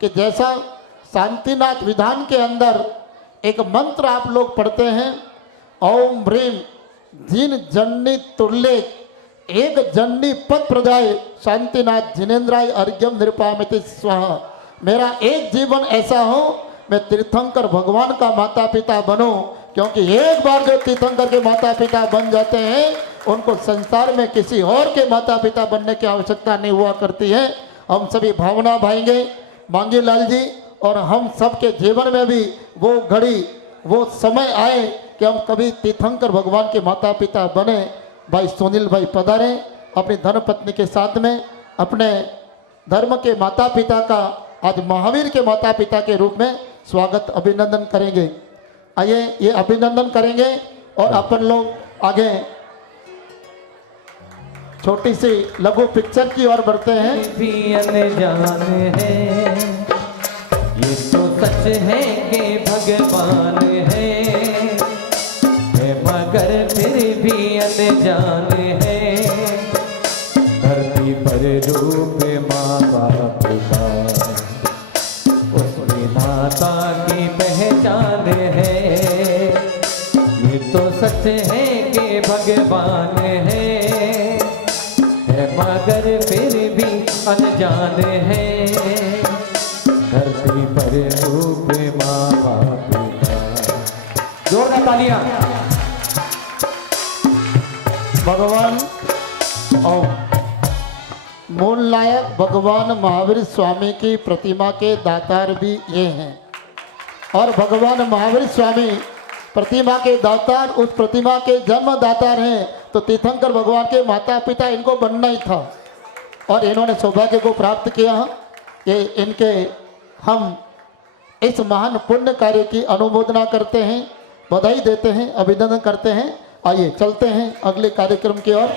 कि जैसा शांतिनाथ विधान के अंदर एक मंत्र आप लोग पढ़ते हैं, ओम ह्रीम जिन जन्नी तुल्य एक जन्नी पद प्रदाय शांतिनाथ जिनेन्द्राय अर्घ्यम निरुपामिति स्वाहा। मेरा एक जीवन ऐसा हो मैं तीर्थंकर भगवान का माता पिता बनूं, क्योंकि एक बार जो तीर्थंकर के माता पिता बन जाते हैं उनको संसार में किसी और के माता पिता बनने की आवश्यकता नहीं हुआ करती है। हम सभी भावना भाएंगे मांगी लाल जी, और हम सबके जीवन में भी वो घड़ी वो समय आए कि हम कभी तीर्थंकर भगवान के माता पिता बने। भाई सुनील भाई पधारे अपनी धर्म पत्नी के साथ में अपने धर्म के माता पिता का आज महावीर के माता पिता के रूप में स्वागत अभिनंदन करेंगे। आइए ये अभिनंदन करेंगे और अपन लोग आगे छोटी सी लघु पिक्चर की ओर बढ़ते हैं। भी अनजान है ये तो सच है कि भगवान है मगर फिर भी अनजान है। धरती पर रूप माँ बाप का उसमें माता की पहचान है। ये तो सच है कि भगवान है मगर फिर भी अनजान है। धरती पर रूप माँ बाप का। जोरदार तालियां। भगवान और मूल नायक भगवान महावीर स्वामी की प्रतिमा के दातार भी ये हैं। और भगवान महावीर स्वामी प्रतिमा के दातार उस प्रतिमा के जन्मदातार हैं, तो तीर्थंकर भगवान के माता पिता इनको बनना ही था और इन्होंने सौभाग्य को प्राप्त किया कि इनके हम इस महान पुण्य कार्य की अनुमोदना करते हैं, बधाई देते हैं, अभिनंदन करते हैं। आइए चलते हैं अगले कार्यक्रम की ओर।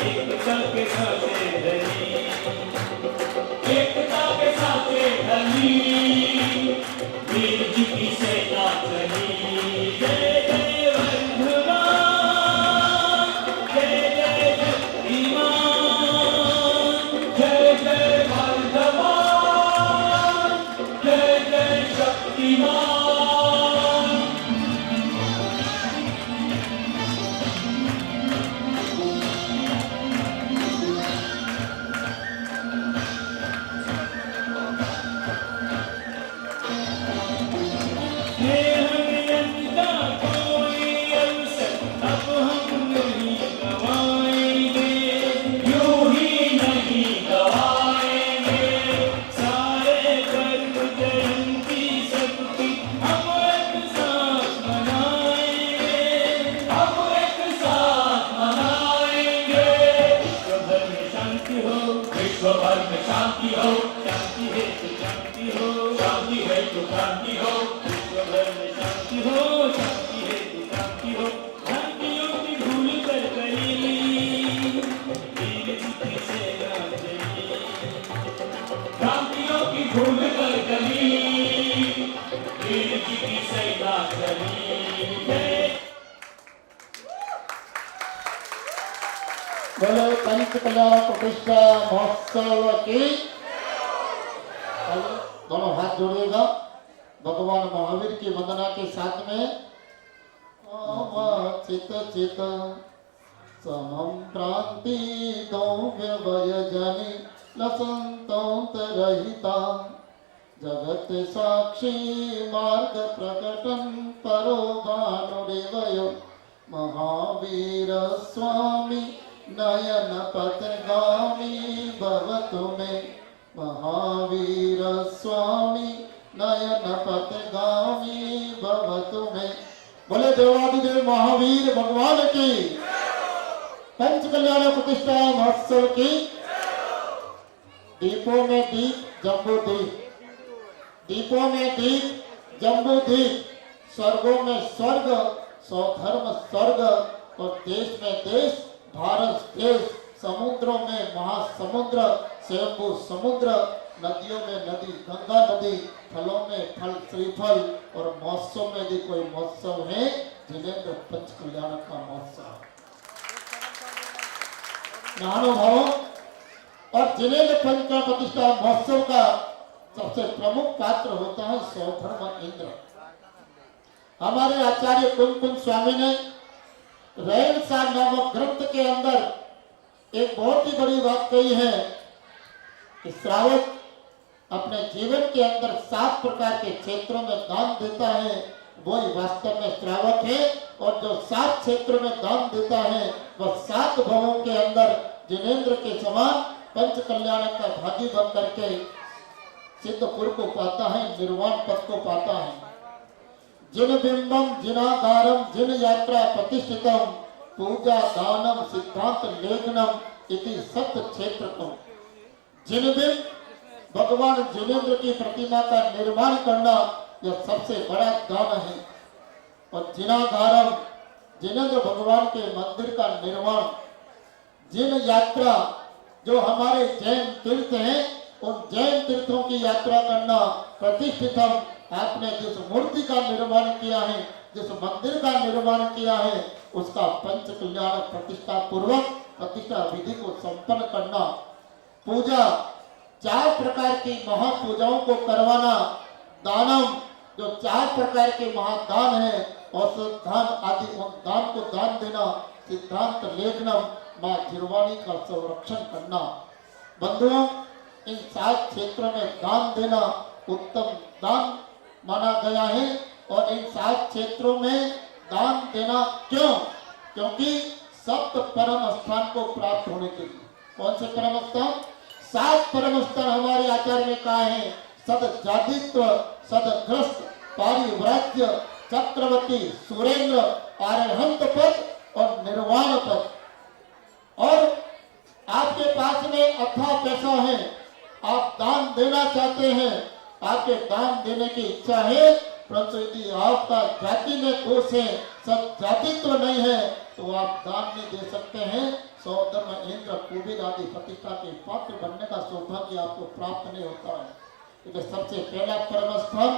एकता के साथ बोले पंच कल्याण प्रतिष्ठा महोत्सव की। चलो, दोनों हाथ जोड़िएगा भगवान महावीर की वंदना के साथ में। चित चित समम क्रांति व्यवय जनि लसंतोंतरहिता जगत साक्षी मार्ग प्रकटन परो भानुरेवयो महावीर स्वामी नयन पथगामी भवतु मे महावीर स्वामी नयन पथगामी भवतु मे। बोले देवादिदेव महावीर भगवान की। पंच कल्याण प्रतिष्ठा महोत्सव की। दीपों में दीप जम्बू दीप, दीपों में दीप जम्बू दीप, स्वर्गों में स्वर्ग स्वधर्म स्वर्ग और देश में देश भारत देश, समुद्रों में महासमुद्र स्वयंभू समुद्र, नदियों में नदी गंगा नदी, फलों में फल श्रीफल और महोत्सव में भी कोई महोत्सव है जिनेंद्र पंच कल्याण का महोत्सव। महानुभावों और जिनेंद्र पंच का प्रतिष्ठा महोत्सव का सबसे प्रमुख पात्र होता है सौधर्म इंद्र। हमारे आचार्य कुंकुम स्वामी ने रैनसार नामक ग्रंथ के अंदर एक बहुत ही बड़ी बात कही है कि श्रावक अपने जीवन के अंदर 7 प्रकार के क्षेत्रों में दान देता है, वही वास्तव में श्रावक है। और जो 7 क्षेत्र में दान देता है वह 7 भवों के अंदर जिनेंद्र के समान पंच कल्याण का भागी बन करके सिद्धपुर को पाता है, निर्वाण पद को पाता है। जिन बिंबम जिनागारम जिन यात्रा प्रतिष्ठितम पूजा दानम सिद्धांत लेखनम इति सप्त क्षेत्रकम। जिन बिंब भगवान जिनेंद्र की प्रतिमा का निर्माण करना यह सबसे बड़ा दान है। और जिनागारम जिनेंद्र भगवान के मंदिर का निर्माण, जिन यात्रा जो हमारे जैन तीर्थ हैं उन जैन तीर्थों की यात्रा करना, प्रतिष्ठितम आपने जिस मूर्ति का निर्माण किया है, जिस मंदिर का निर्माण किया है उसका पंच कल्याण प्रतिष्ठा पूर्वक प्रतिष्ठा विधि को संपन्न करना, पूजा 4 प्रकार की महापूजाओं को करवाना, दानम जो 4 प्रकार के महादान है औषध दान आदि उन दान को दान देना, सिद्धांत लेखनम माँ जिरवाणी का संरक्षण करना। बंधुओं इन 7 क्षेत्रों में दान देना उत्तम दान माना गया है। और इन 7 क्षेत्रों में दान देना क्यों? क्योंकि सप्त परम स्थान को प्राप्त होने के लिए। कौन से परम स्थान? 7 परम स्थान हमारे आचार्य ने कहा है। सद जातित्व, सदग्रस्त, पारिव्राज्य, चक्रवर्ती, सुरेंद्र, आरहंत पद और निर्वाण पद। और आपके पास में अथाह पैसा है, आप दान देना चाहते हैं, आपके दान देने की इच्छा है, परंतु यदि आपका जाति में दोष है, सब जातित्व नहीं है तो आप दान नहीं दे सकते हैं। सौधर्म इंद्र कुबेर आदि प्रतिष्ठा के पात्र बनने का सौभाग्य आपको प्राप्त नहीं होता है। तो सबसे पहला परम स्थान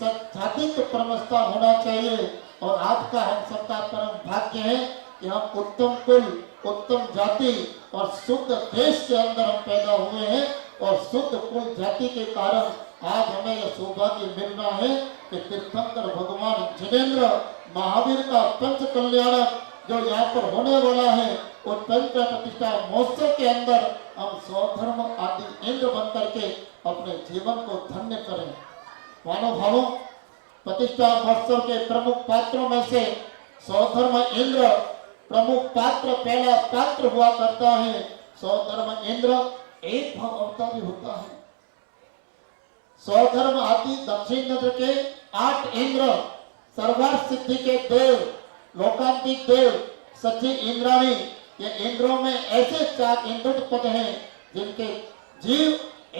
सत्यादित्य परम स्थान होना चाहिए। और आपका हम सबका परम भाग्य है कि हम उत्तम कुल, उत्तम जाति और शुद्ध देश के अंदर हम पैदा हुए हैं। और शुद्ध कुल जाति के कारण आज हमें यह सौभाग्य मिल रहा है कि तीर्थंकर भगवान जिनेंद्र महावीर का पंच कल्याण जो यहाँ पर होने वाला है और पंच प्रतिष्ठा महोत्सव के अंदर हम स्वधर्म आदि इंद्र बन करके अपने जीवन को धन्य करें। महानुभावों प्रतिष्ठा महोत्सव के प्रमुख पात्रों में से स्वधर्म इंद्र प्रमुख पात्र, पहला पात्र हुआ करता है। स्वधर्म इंद्र एक भाव अवतारी होता है। स्वधर्म आदि दक्षिण नगर के 8 इंद्र, सर्वार्थ सिद्धि के देव, लोकांतिक देव, सची इंद्राणी, ये इंद्रों में ऐसे 4 इंद्र पद हैं जिनके जीव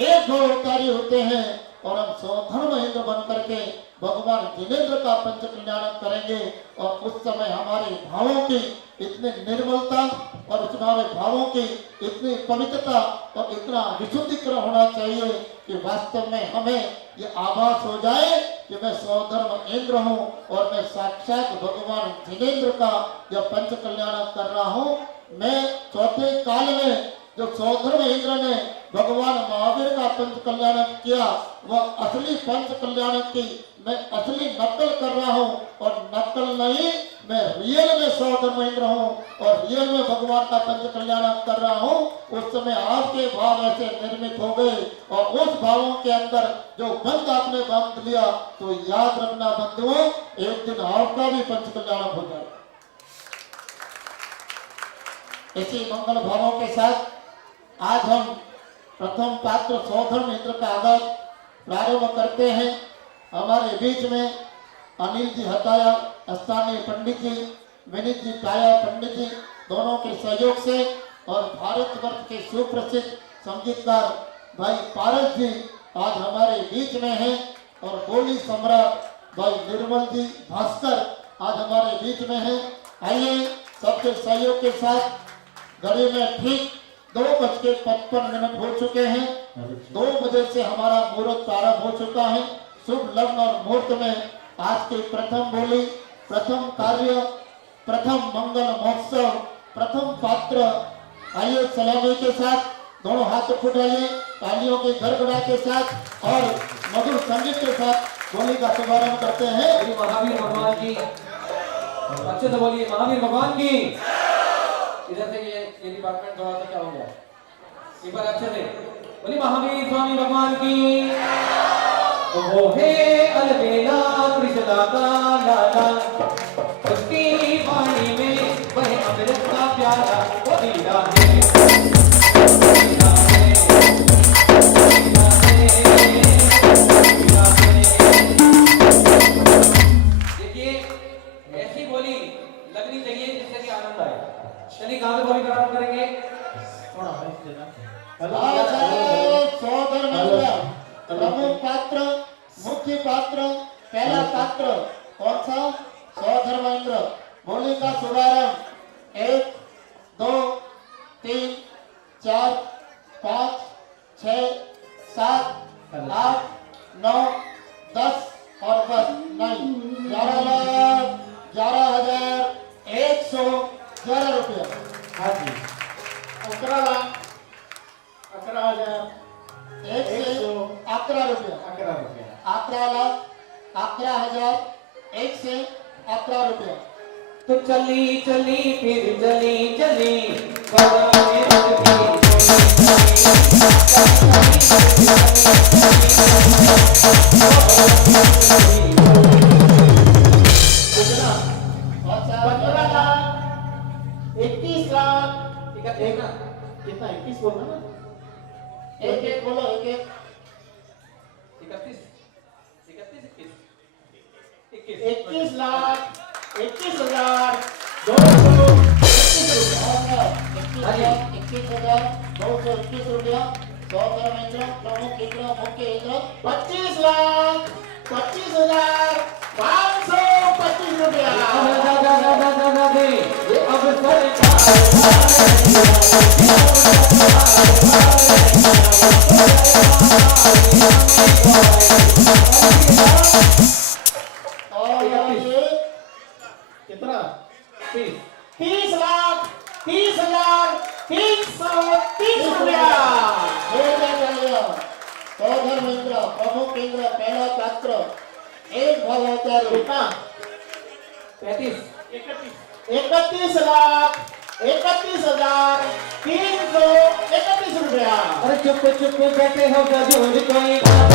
एक अवतारी होते हैं और हम स्वधर्म इंद्र बन करके भगवान जिनेन्द्र का पंच कल्याण करेंगे। और उस समय हमारे भावों की इतनी निर्मलता और उस हमारे भावों की इतनी पवित्रता और इतना विशुद्धिकरण होना चाहिए कि वास्तव में हमें ये आभास हो जाए कि मैं स्वधर्म इंद्र हूँ और मैं साक्षात भगवान जिनेन्द्र का यह पंच कल्याण कर रहा हूँ। मैं चौथे काल में जो स्वधर्म इंद्र ने भगवान महावीर का पंच कल्याण किया वह असली पंच कल्याण की मैं असली नकल कर रहा हूँ और नकल नहीं मैं रियल में स्वधर्म इंद्र हूँ और रियल में भगवान का पंच कल्याण कर रहा हूँ। उस समय आपके भाव ऐसे निर्मित हो गए और उस भावों के अंदर जो बंध आपने बांध लिया तो याद रखना बंधुओं एक दिन आपका भी पंच कल्याण हो जाए। इसी मंगल भावों के साथ आज हम प्रथम पात्र स्वधर्म इंद्र का आगाज प्रारंभ करते हैं। हमारे बीच में अनिल जी हताया स्थानीय पंडित जी, विनीत जी टाया पंडित जी दोनों के सहयोग से और भारतवर्ष के सुप्रसिद्ध संगीतकार भाई पारस जी आज हमारे बीच में हैं और बोली सम्राट भाई निर्मल जी भास्कर आज हमारे बीच में हैं। आइए सबके सहयोग के साथ घड़ी में ठीक 2:55 हो चुके हैं। 2 बजे से हमारा मुहूर्त प्रारंभ हो चुका है। शुभ लग्न और मुहूर्त में आज की प्रथम बोली, प्रथम कार्य, प्रथम मंगल महोत्सव, प्रथम पात्र। आइए सलामी के साथ दोनों हाथ उठाइए, तालियों के गड़गड़ा के साथ और मधुर संगीत के साथ बोली का शुभारंभ करते हैं। बोलिए महावीर भगवान की, अच्छे से बोलिए महावीर भगवान की। इधर से ये डिपार्टमेंट थोड़ा सा क्या हो गया, एक बार अच्छे से बोलिए महावीर स्वामी भगवान की। तो वो है अलबेला कृष्णा का लाला, उसकी वाणी में वह अमृत का प्याला, वो लीला है, लीला है, लीला है, लीला है। देखिए ऐसी बोली लगनी चाहिए जिससे कि आनंद आए। चलिए कहाँ पे बोली प्रारंभ करेंगे? प्रमुख पात्र, मुख्य पात्र, पहला पात्र कौन सा? स्वधर्म इंद्र। बोली का शुभारंभ 1 2 3 4 5 6 7 8 9 10 और बस नहीं 11,11,111 रुपया। हाँ जी 11,11,000 1 से 11 रुपया। 11,11,000 1 से 11 रुपया। तो चली चली फिर चली चली बराने रखी कितना? 15,00,000 21,00,000 कितना? कितना 21 बोलना ना? एक एक बोलो एक एक 31 21,00,000 21,000 221 रुपया। स्वधर्म इंद्र, प्रमुख इंद्र, मुख्य इंद्र 25,00,000 25,525 रुपया। ये अब और ये कितना? 30,30,330 रुपया। स्वधर्म इंद्र, प्रमुख इंद्र, पहला पात्र 1,000 रुपया। 31,31,331 रुपया। अरे चुप चुप बैठे हो गजूर कोई बात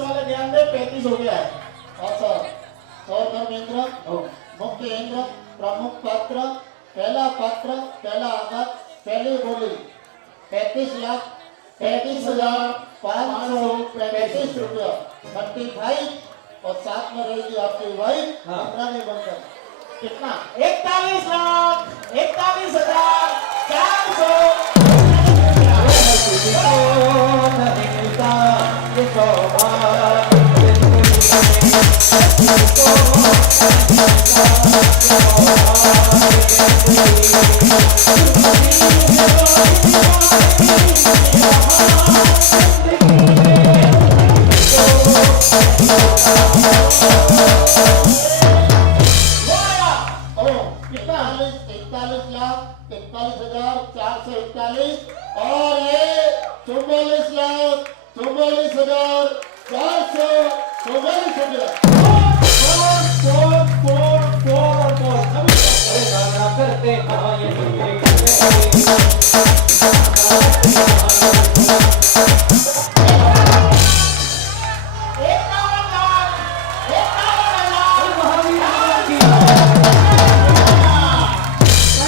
वाले ध्यान दे 35 हो गया है। अच्छा धर्मेंद्र मुख्य इंद्र प्रमुख पात्र पहला आगत पहली बोली 35,35,535 रुपया 35 और साथ में रहेगी आपकी वाइफ इंद्रानी बनकर कितना 41,41,441 और ये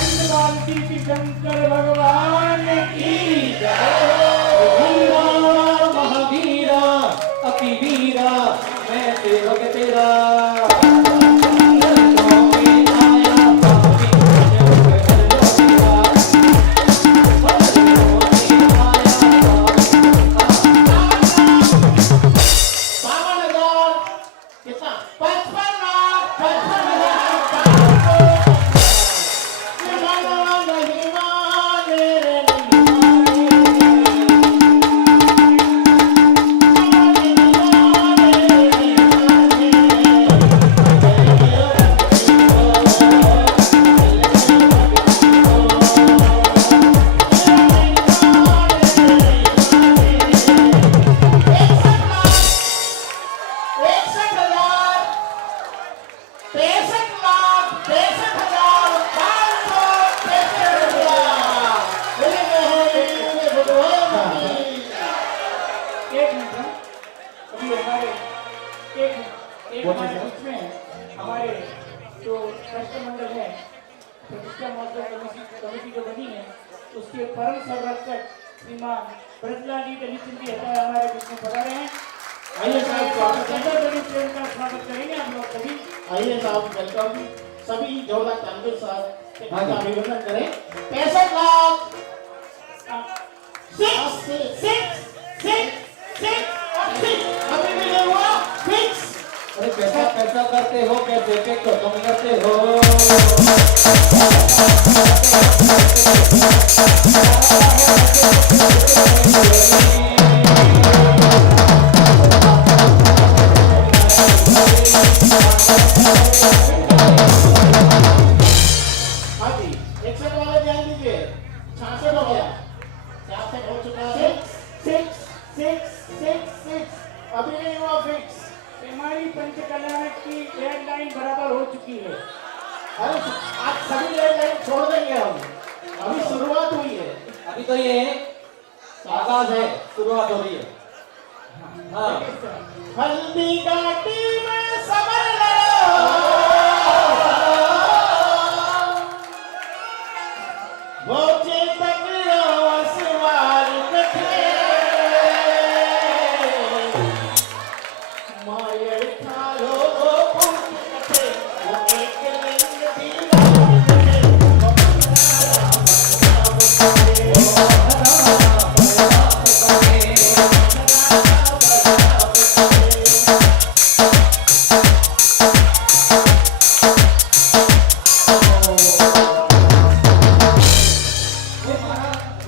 पंचबाल तीर्थंकर भगवान की महावीरा अति वीरा मैं सेवक तेरा हमारे बीच में हमारे जो राष्ट्रमंडल है प्रतिष्ठा महोत्सव कमेटी जो बनी है उसके परम संरक्षक श्रीमान ब्रजलाल जी दलित हमारे बीच में पढ़ा रहे हैं। आइए साहब बड़ी प्रेम का स्वागत करेंगे हम लोग सभी। आइए साहब वेलकम सभी जोरदार तालियों के साथ अभिनंदन करें 65,6,6,6,6 अभी भी नहीं हुआ फिक्स। अरे कैसा करते हो कैसे के खत्म करते हो हाँ जी 61 वाले ध्यान दीजिए 66 हो गया 66 हो चुका है 6,6,6,6 अभी नहीं हुआ फिक्स। हमारी पंचकल्याणक की डेडलाइन बराबर हो चुकी है। अरे आज सभी लाइन छोड़ देंगे हम अभी शुरुआत हुई है। अभी तो ये आगाज है शुरुआत हो रही है। हाँ हल्दी घाटी में समर लो वो चेतक सवार कथे मायर ठालो पुण्य कथे वो एक लिंग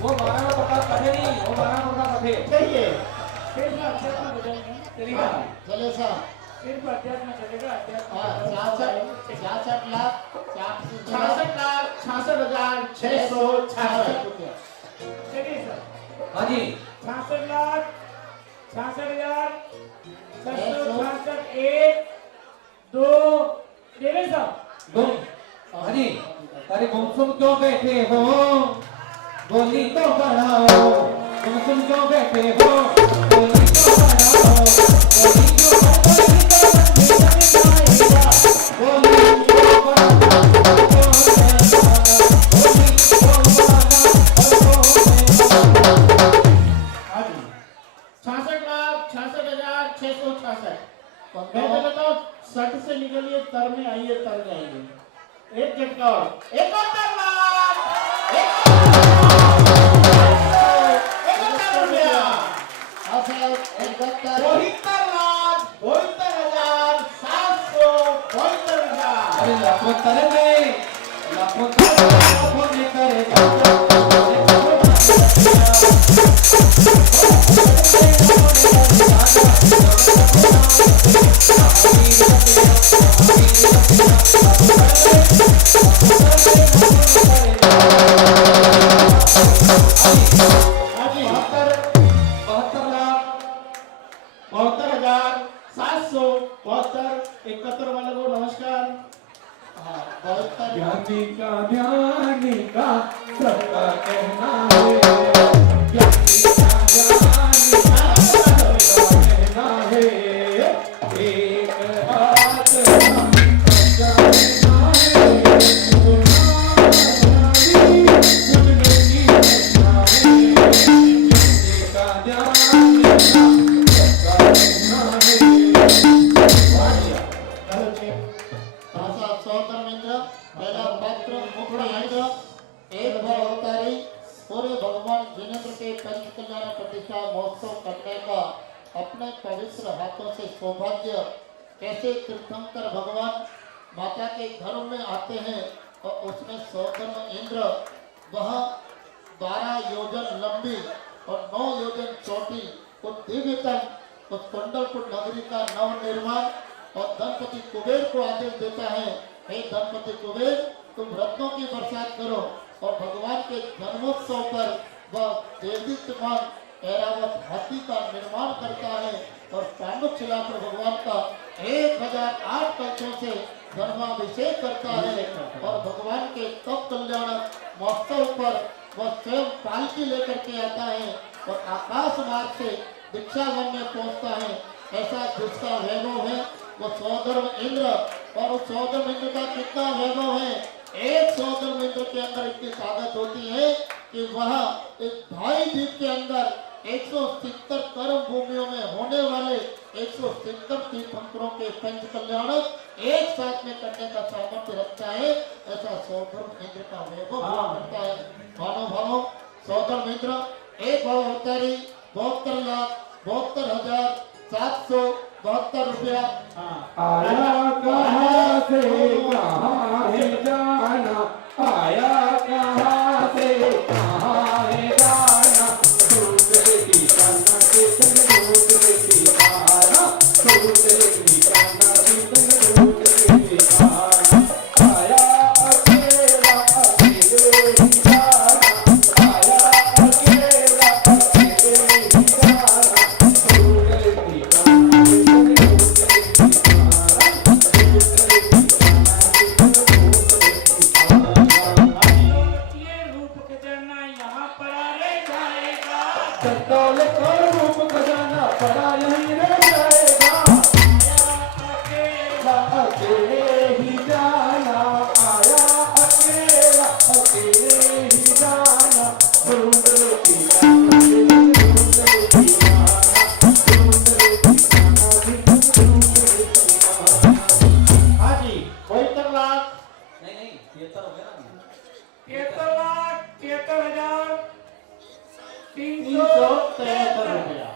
वो मारा पता कहे नहीं वो मारा पता कहे चाहिए फिर से अध्यात्म हो जाएंगे चलेगा। चले साहब फिर तो अध्यात्म चलेगा अध्यात्म 66,66,66,666 रुपया। चलिए सर हाँ जी 66,66,666 1 2 दे रहे साहब तुम हाँ जी अरे गुमसुम क्यों बैठे हो बोली तो बढ़ाओ गुमसुम क्यों बैठे हो बोली तो बढ़ाओ बोली तो बढ़ाओ सट से निकलिए, तर में आइए, तर जाइए। एक झटका और, 71 लाख, 71 रुपया, 72 लाख, 72,772 रुपया। अरे लाखों तरह में, लाखों तरह में करे हाँ जी, 72 लाख, 72,772। 71 वाले को नमस्कार। हाँ, 72 ज्ञानी का ज्ञानी का सबका कहना है, ज्ञानी का ज्ञानी का सबका कहना है, एक बात हम जानना है, भाषा सौधर्मेंद्र पहला पात्र मुखड़ा इंद्र एक बार अवतारी पूरे भगवान जिनेन्द्र के पंच कल्याण प्रतिष्ठा महोत्सव करने का अपने पवित्र हाथों से सौभाग्य कैसे तीर्थंकर भगवान माता के घर में आते हैं और उसमें सौधर्म इंद्र वह 12 योजन लंबी और 9 योजन चौड़ी उस दिव्यतम उस कुंडलपुर नगरी का नव निर्माण और धनपति कुबेर को आदेश देता है, हे धनपति कुबेर, तुम रत्नों की बरसात करो और भगवान के जन्मोत्सव पर वह देदीप्यमान ऐरावत हाथी का निर्माण करता है और पांडुप शिला पर भगवान का 1008 कलशों से धर्माभिषेक करता है और भगवान के तप कल्याण महोत्सव पर वह स्वयं पालकी लेकर के आता है और आकाश मार्ग से दीक्षावन में पहुंचता है। ऐसा जिसका वैभव है वो सौधर्म इंद्र, और उस सौधर्म इंद्र का कितना वैभव है। एक सौधर्म इंद्र के अंदर इतनी ताकत होती है कि वह एक ढाई दिन के अंदर 170 कर्म भूमियों में होने वाले 170 तीर्थंकरों के पंच कल्याण एक साथ में करने का सामर्थ्य रखता है। ऐसा सौधर्म इंद्र का वैभव हुआ करता है। मानो भाव सौधर्म इंद्र एक भाव अवतारी 72,72,772 रुपया। आया कहाँ से कहाँ है जाना, आया कहाँ से कहाँ है जाना, दूसरे की कन्ना के संग दूसरे की आना, दूसरे की कन्ना के संग दूसरे की आना, आया अकेला अकेले ही जाना, आया अकेला अकेले ही जाना, दूसरे की कन्ना के संग दूसरे की आना, दूसरे की कन्ना के संग दूसरे की आना। ये रूप खजाना यहाँ पड़ा रह जाएगा, चंदौल का रूप खजाना पड़ा यहीं रह जाएगा, आया अकेला अकेले ही जाना, आया अकेला अकेले ही जाना, दूसरे की कन्ना के संग दूसरे की आना, दूसरे की कन्ना के संग दूसरे की आना। हाँ जी, 72 लाख, नहीं नहीं 73 हो गया ना 373 रुपया।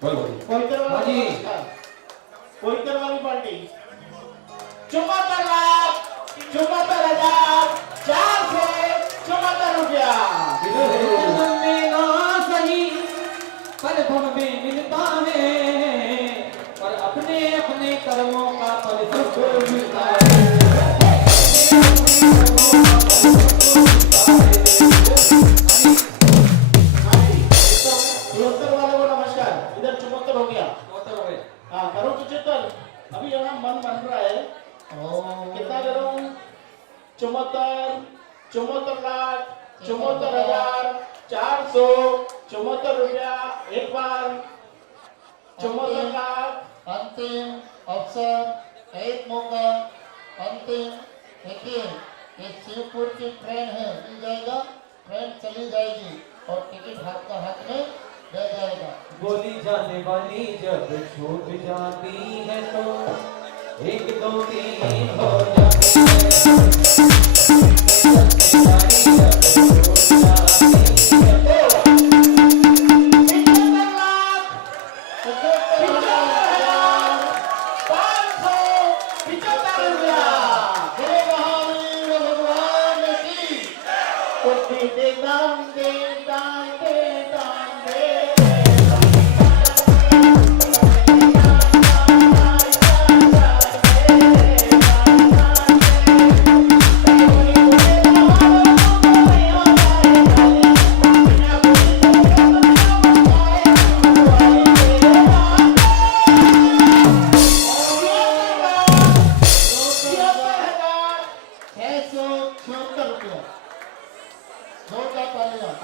कोईकर वाला हाँ जी। नमस्कार। कोईकर वाली पार्टी 74 लाख 74,474 रुपया। जन्म में ना सही पर गुण में मिलता है, पर अपने अपने कर्मों का फल सबको मिलता है। हाँ जी, 73 वाले को नमस्कार। इधर 74 हो गया। मोटर हो गए। हाँ, करो 75। अभी यहाँ मन बन रहा है। कितना करूँ? 74 लाख 74,474 रुपया। एक बार 74 लाख। अंतिम अवसर एक मौका अंतिम। देखिए ये शिवपुर की ट्रेन है, मिल जाएगा, ट्रेन चली जाएगी और टिकट आपका हाथ में रह जाएगा। बोली जाने वाली जब छूट जाती है तो एक दो तीन हो जाए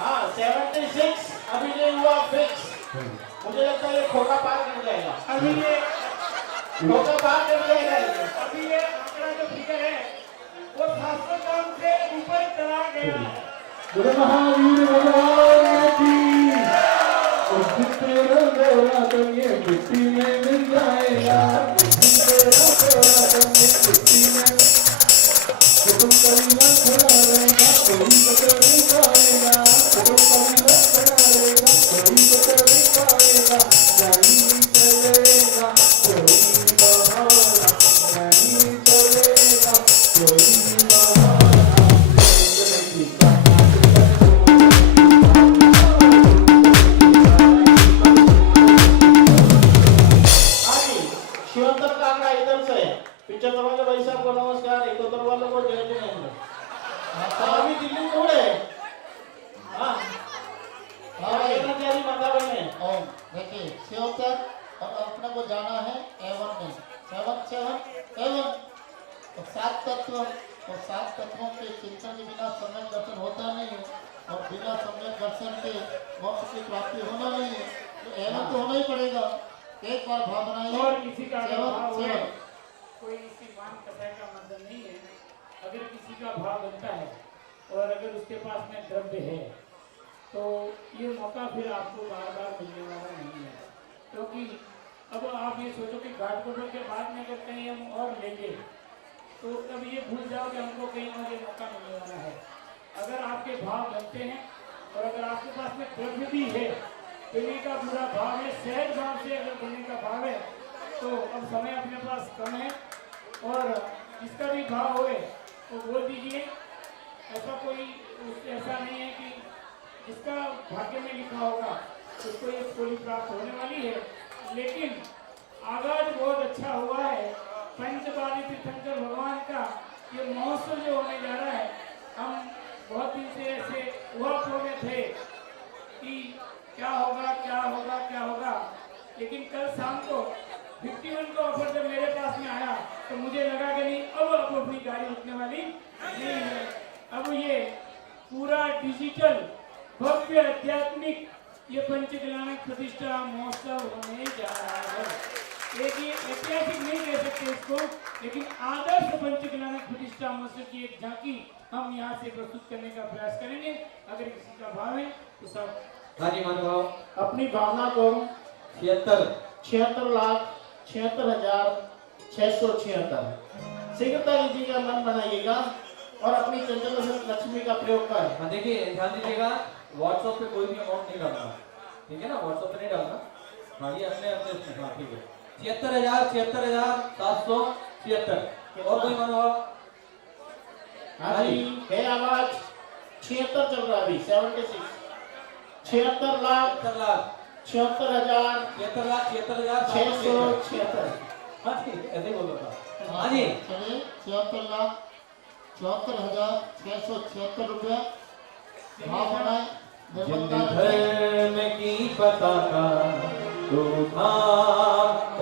हाँ 76 अभी नहीं हुआ फिक्स। मुझे लगता है ये खोखा पार कर जाएगा। अभी ये खोखा पार कर जाएगा ये। अभी ये आंकड़ा जो फिगर है वो 700 ग्राम से ऊपर चला गया है। बोले महावीर भगवान की और तेरा गोरा तो ये मिट्टी में मिल जाएगा। तेरा गोरा तो ये मिट्टी में तुम कभी न खड़ा रहेगा कोई बता नहीं पाएगा। तुम कभी न खड़ा रहेगा कोई बता नहीं पाएगा। नहीं चलेगा कोई बहाना नहीं चलेगा कोई शिवंतर का आंकड़ा इधर से 75 वाले भाई साहब को नमस्कार, 71 वालों को जय जय हिंद। अभी दिल्ली में उड़े हाँ कितना तैयारी मतलब है और देखिए 76 और अपने को जाना है A1 में 77 A1 तो 7 तत्व और 7 तत्वों के चिंतन के बिना सम्यक दर्शन होता नहीं है और बिना सम्यक दर्शन के मोक्ष की प्राप्ति होना नहीं है। तो A1 तो होना ही पड़ेगा। एक बार भाव बनाइए और किसी का अगर 7 भाव है 7 कोई इसी मान कथाएं का मतलब नहीं है। अगर किसी का भाव बनता है और अगर उसके पास में द्रव्य है तो ये मौका फिर आपको बार बार मिलने वाला नहीं है। क्योंकि अब आप ये सोचो कि घाटकोपर के बाद में अगर कहीं हम और लेंगे तो तब ये भूल जाओ कि हमको कहीं और ये मौका मिलने वाला है। अगर आपके भाव बनते हैं और अगर आपके पास में द्रव्य भी है, देने का पूरा भाव है, सहज भाव से अगर देने का भाव है तो अब समय अपने पास कम है और जिसका भी भाव होए वो बोल दीजिए। ऐसा कोई ऐसा नहीं है कि जिसका भाग्य में लिखा होगा उसको ये खोली प्राप्त होने वाली है। लेकिन आगाज बहुत अच्छा हुआ है। पंचबाली तीर्थंकर भगवान का ये महोत्सव जो होने जा रहा है, हम बहुत दिन से ऐसे उहापोह में थे कि क्या होगा क्या होगा क्या होगा। लेकिन कल शाम को 51 का ऑफर जब मेरे पास में आया तो मुझे लगा कि नहीं अब अपनी गाड़ी रुकने वाली नहीं है। अब ये पूरा डिजिटल भव्य आध्यात्मिक ये पंचकल्याणक प्रतिष्ठा महोत्सव होने जा रहा है। एक ये ऐतिहासिक नहीं कह सकते इसको, लेकिन आदर्श पंचकल्याणक प्रतिष्ठा महोत्सव की एक झांकी हम यहाँ से प्रस्तुत करने का प्रयास करेंगे। अगर किसी का भाव है तो सब हाजी मानव अपनी भावना को 76,76,76,676 शीघ्रता लीजिएगा, मन बनाइएगा और अपनी चंचल लक्ष्मी का प्रयोग कर। हाँ देखिए ध्यान दीजिएगा, व्हाट्सएप पे कोई भी अमाउंट नहीं डालना, ठीक है ना, व्हाट्सएप पे नहीं डालना। हाँ ये अपने अपने हाँ ठीक है 76,76,776 और कोई मानो हाँ जी है आवाज 76 चल रहा अभी 76 76 लाख 76,76,676 हाँ ठीक ऐसे ही बोलो था। हाँ जी 76,74,676 रुपया भाव बनाए। धर्म की पताका तू था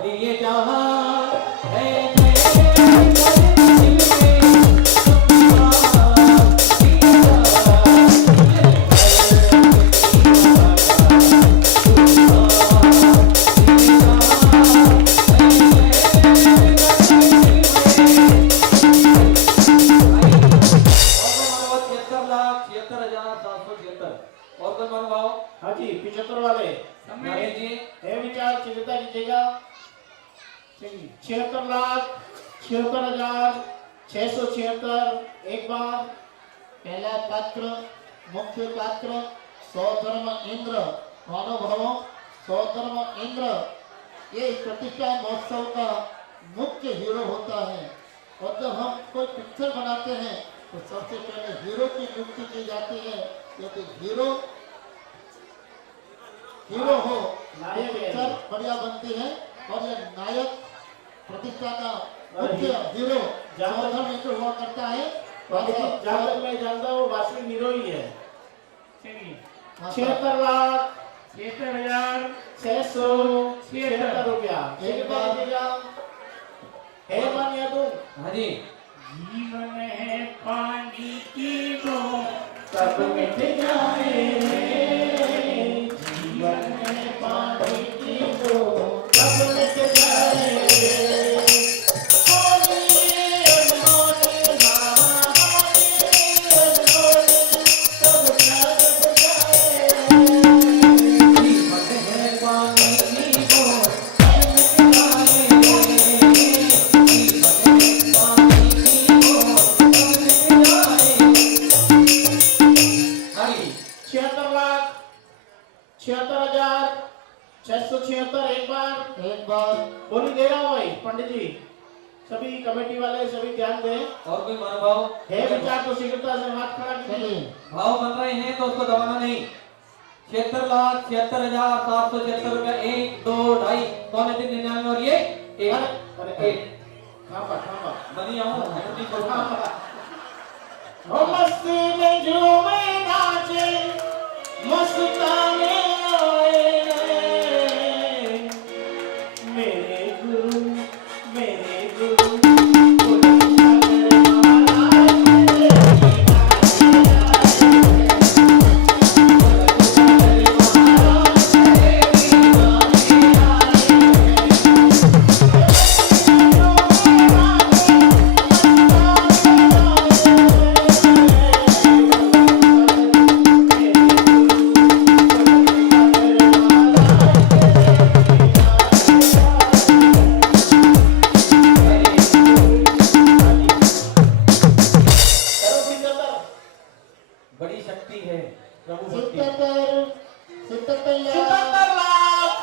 ये जहां है हाँ जी 75 वाले जी है विचार चिंता कीजिएगा 76,76,676 76,676 एक बार। पहला पात्र मुख्य पात्र सौधर्म इंद्र महानुभावों सौधर्म इंद्र ये प्रतिष्ठा महोत्सव का मुख्य हीरो होता है। और जब हम कोई पिक्चर बनाते हैं तो सबसे पहले हीरो की नियुक्ति की जाती है। यदि हीरो हो ये पिक्चर बढ़िया बनती है। और ये नायक प्रतिष्ठा का मुख्य हीरो सौधर्म इंद्र हुआ करता है। जहाँ तक मैं जानता हूँ वास्तविक हीरो ही है। चलिए 76,676 रुपया। एक बार हे मन यादव हाँ जी जीवन है पानी की बूंद सब मिट जाए जीवन में पानी की बूंद सब मिट जाए। एक बार बोली दे रहा हूँ भाई पंडित जी। सभी कमेटी वाले सभी ध्यान दें। और कोई मनोभाव है विचार तो शीघ्रता से हाथ खड़ा कीजिए। भाव बन रहे हैं तो उसको दबाना नहीं। 76,76,776 रुपया 1 2 2.5 पौने 399 और ये एक अरे खापा बनी आऊं मस्ती में झूमे नाचे मस्ताने आए मेरे गुरु बड़ी शक्ति है प्रभु भक्ति 77 लाख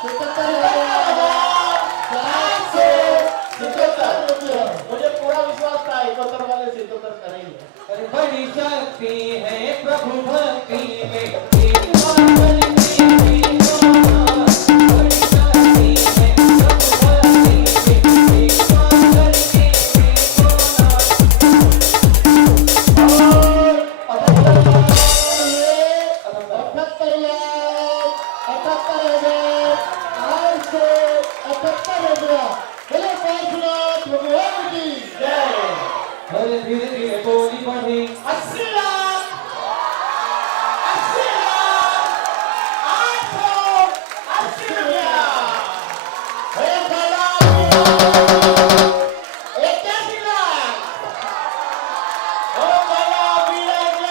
77 रुपया। मुझे पूरा विश्वास था 71 वाले 77 करेंगे। अरे बड़ी शक्ति है प्रभु भक्ति में एक बार चलती है कोना। बड़ी शक्ति है प्रभु भक्ति में एक बार चलती है अरे धीरे धीरे बोली बढ़ी 80 लाख 880 रुपया। 81 लाख ओ माला वीरा जी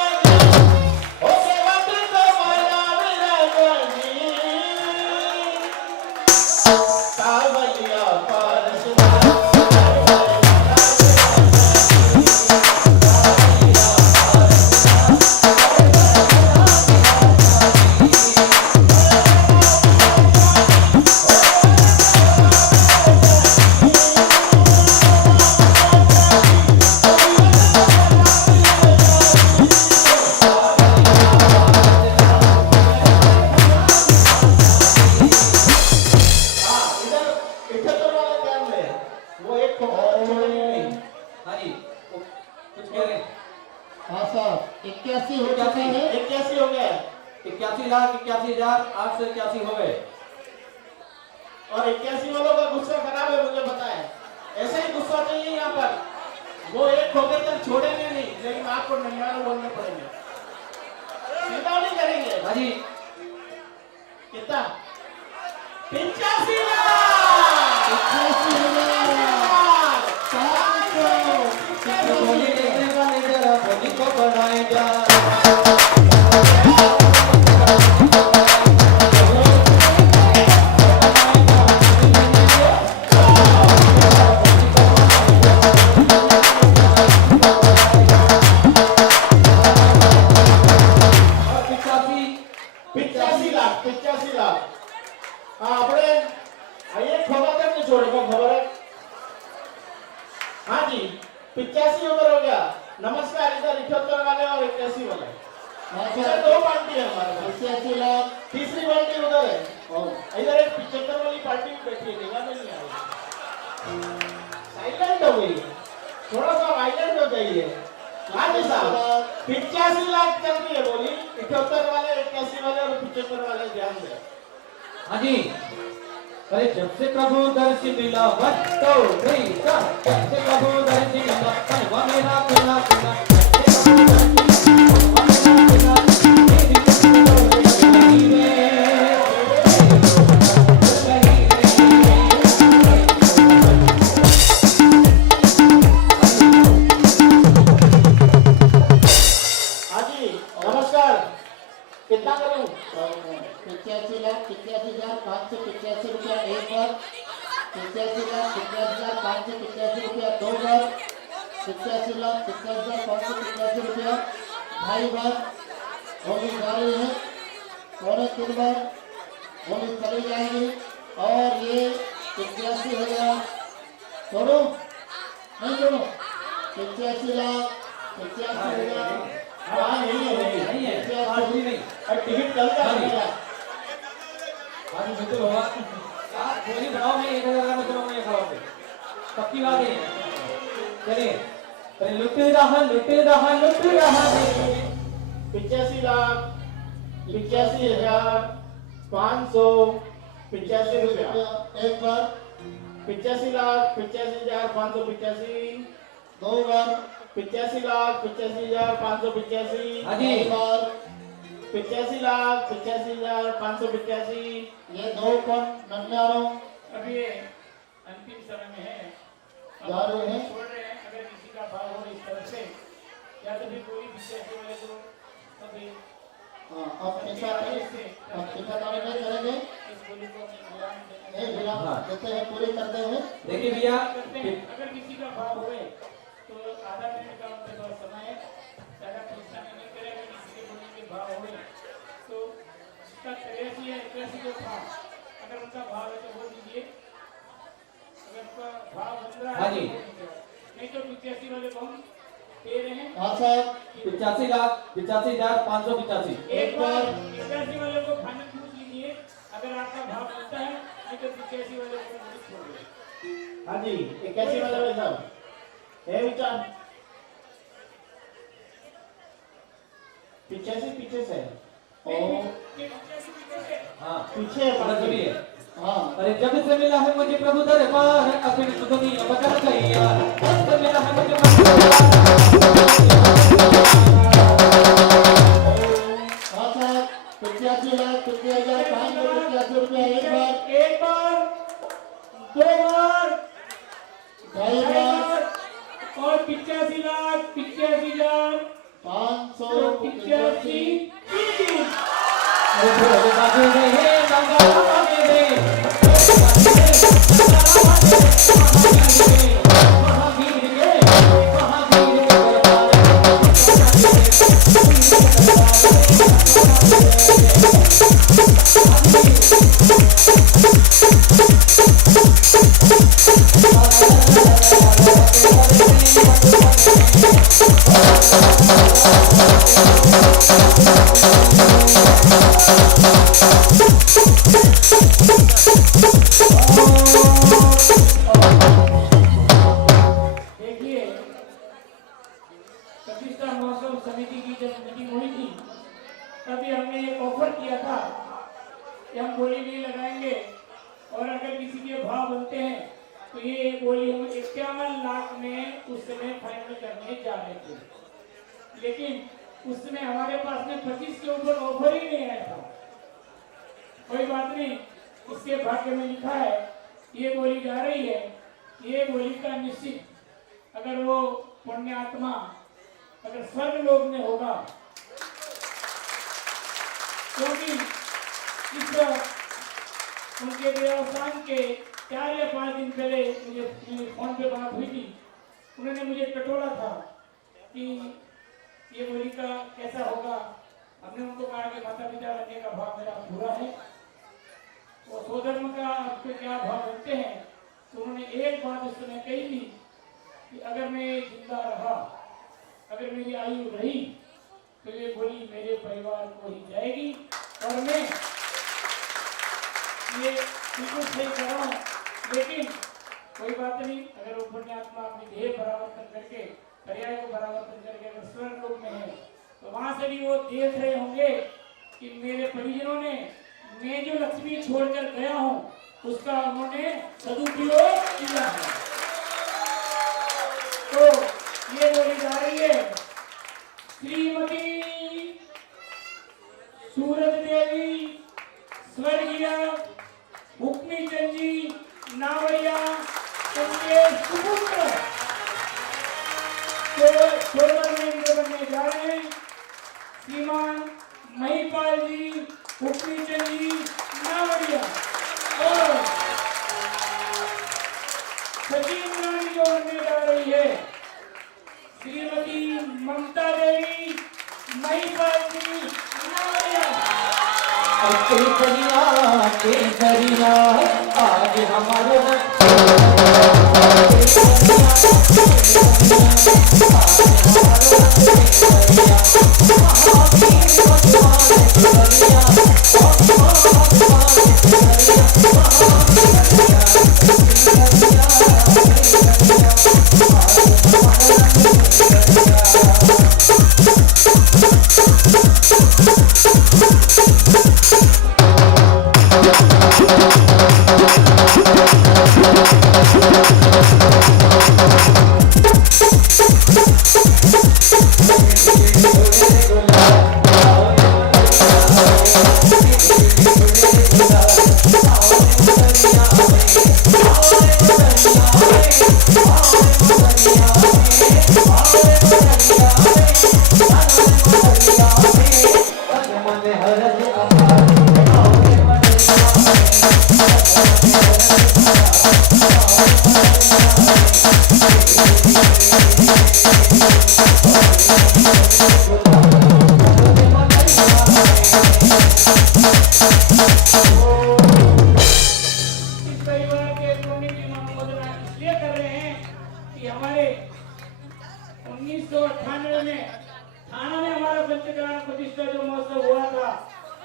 ओ सेवा तो माला वीरा जी सावलिया पारस हाँ जी कुछ कह रहे हाँ सर 81 हो जाते हैं। 81 हो गया 81,81,881 हो गए। और 81 वालों का गुस्सा खराब है मुझे पता है। ऐसे ही गुस्सा चाहिए यहाँ पर। वो एक ठोके तक छोड़ेंगे नहीं लेकिन आपको 99 बोलने पड़ेंगे। सीधा नहीं करेंगे। हाँ जी कितना 85 लाख 85,000 बोली देखने का नहीं जरा बोली को बढ़ाए जा नमस्कार इधर 78 वाले और 81 वाले। अच्छा, इधर दो पार्टी है हमारे पास। 85 लाख। तीसरी पार्टी उधर है और इधर एक 75 वाली पार्टी भी बैठी है, निगाह में नहीं आ रही। साइलेंट हो गई, थोड़ा सा वाइलेंट हो जाइए। हाँ जी साहब, 85 लाख चल रही है बोली। 78 वाले, 81 वाले और 75 वाले ध्यान दें। हाँ जी। अरे जब से प्रभु दर्शन मिला 1 2 3 4, जब से प्रभु दर्शन मिला मनवा मेरा खुला खुला, जब से प्रभु दर्शन मिला मनवा मेरा खुला, मेरी जिंदगी रही रे, हाँ जी नमस्कार, कितना करूं? 85 लाख 85,585 रुपया एक बार, 85 लाख 85,585 रुपया दो बार, 85 लाख 85,585 रुपया ढाई बार होली जा रही है, पौने 3 बार होली चली जाएगी। और ये 85,000 छोड़ो नहीं छोड़ो, 85 लाख 85,000 हाँ नहीं है, नहीं है, आज भी नहीं। और टिकट कल का हाँ जी। है। आज बिल्कुल होगा। आप गोली बढ़ाओ, मैं 1000 में चलाऊंगा, ये खराब है। पक्की बात है। चलिए, अरे लुट रहा रे। 85 लाख 85,585 रुपया एक बार, 85 लाख 85,585 दो बार, 85 लाख 85,585 हाँ जी। एक बार, 85 लाख 85,585। ये दो कौन नन्यारो अब ये अंतिम समय में है, अब जा रहे हैं। छोड़ रहे हैं। अगर किसी का भाव हो इस तरह से या तो फिर कोई विषय वाले तो कभी हाँ, अब पैसा तारीख नहीं करेंगे, इस बोली को विराम देना नहीं विराम हाँ। देते हैं पूरी करते हैं। देखिए भैया, करते हैं। अगर किसी का भाव हुए तो आधा मिनट का उनके पास समय है, ज्यादा परेशानी नहीं करे। अगर किसी के बोली के भाव हुए तो उसका 83 या 81 जो था, अगर उनका भाव है तो बोल दीजिए। अगर उनका भाव बन रहा हाँ है जी। तो बोल दीजिए। नहीं तो 85 वाले को हम दे रहे हैं। हाँ साहब, 85,85,585। एक बार 81 वाले को फाइनल पूछ लीजिए, अगर आपका भाव बनता है। नहीं तो 85 वाले को मुझे छोड़ दीजिए। हाँ जी 81 वाले भाई साहब है विचार। 85 पीछे से है। और ये 85 पीछे से हाँ, पीछे है समझ पार्टी। सुनिए। हाँ, अरे जब से मिला है मुझे प्रभु दरबार, अपनी दुनिया बदल गई यार। जब से मिला है मुझे प्रभु दरबार। हाँ साहब, 85 लाख 85,585 रुपया एक बार, एक बार, दो बार, ढाई ढाई बार, बार और 85 लाख 85,000 585 अरे भोले बाजे रे, गंगा बाजे रे, महावीर के देखिए, प्रतिष्ठा महोत्सव समिति की जब मीटिंग हुई थी, तभी हमने एक ऑफर किया था कि हम बोली नहीं लगाएंगे और अगर किसी के भाव बनते हैं तो ये बोली हम 51 लाख में उस समय फाइनल करने जा रहे थे। लेकिन उस समय हमारे पास में 25 के ऊपर ऑफर ही नहीं आया था। कोई बात नहीं, इसके भाग्य में लिखा है ये बोली जा रही है। ये बोली का निश्चित अगर वो पुण्य आत्मा अगर स्वर्ग लोक में होगा, क्योंकि इस उनके देवस्थान के 4 या 5 दिन पहले मुझे फोन पे बात हुई थी। उन्होंने मुझे टटोला था कि ये बोली का कैसा होगा। हमने उनको कहा कि माता पिता बनने का भाव मेरा पूरा है और स्वधर्म का आपके क्या भाव बनते हैं। तो उन्होंने एक बात उस समय कही थी कि अगर मैं जिंदा रहा, तो वहां से भी वो देख रहे होंगे कि मेरे परिजनों ने मैं जो लक्ष्मी छोड़कर गया हूं उसका उन्होंने सदुपयोग किया है। तो ये बोली जा रही है, श्रीमती सूरज देवी स्वर्गीय हुक्मी चंद जी नावड़िया उनके सुपुत्र जो बनने जा रहे हैं श्रीमान महिपाल जी हुक्मी चंद जी नावड़िया और सचिव रानी जो बनने जा रही है श्रीमती ममता देवी महिपाल जी नावड़िया। केसरिया आज हमारे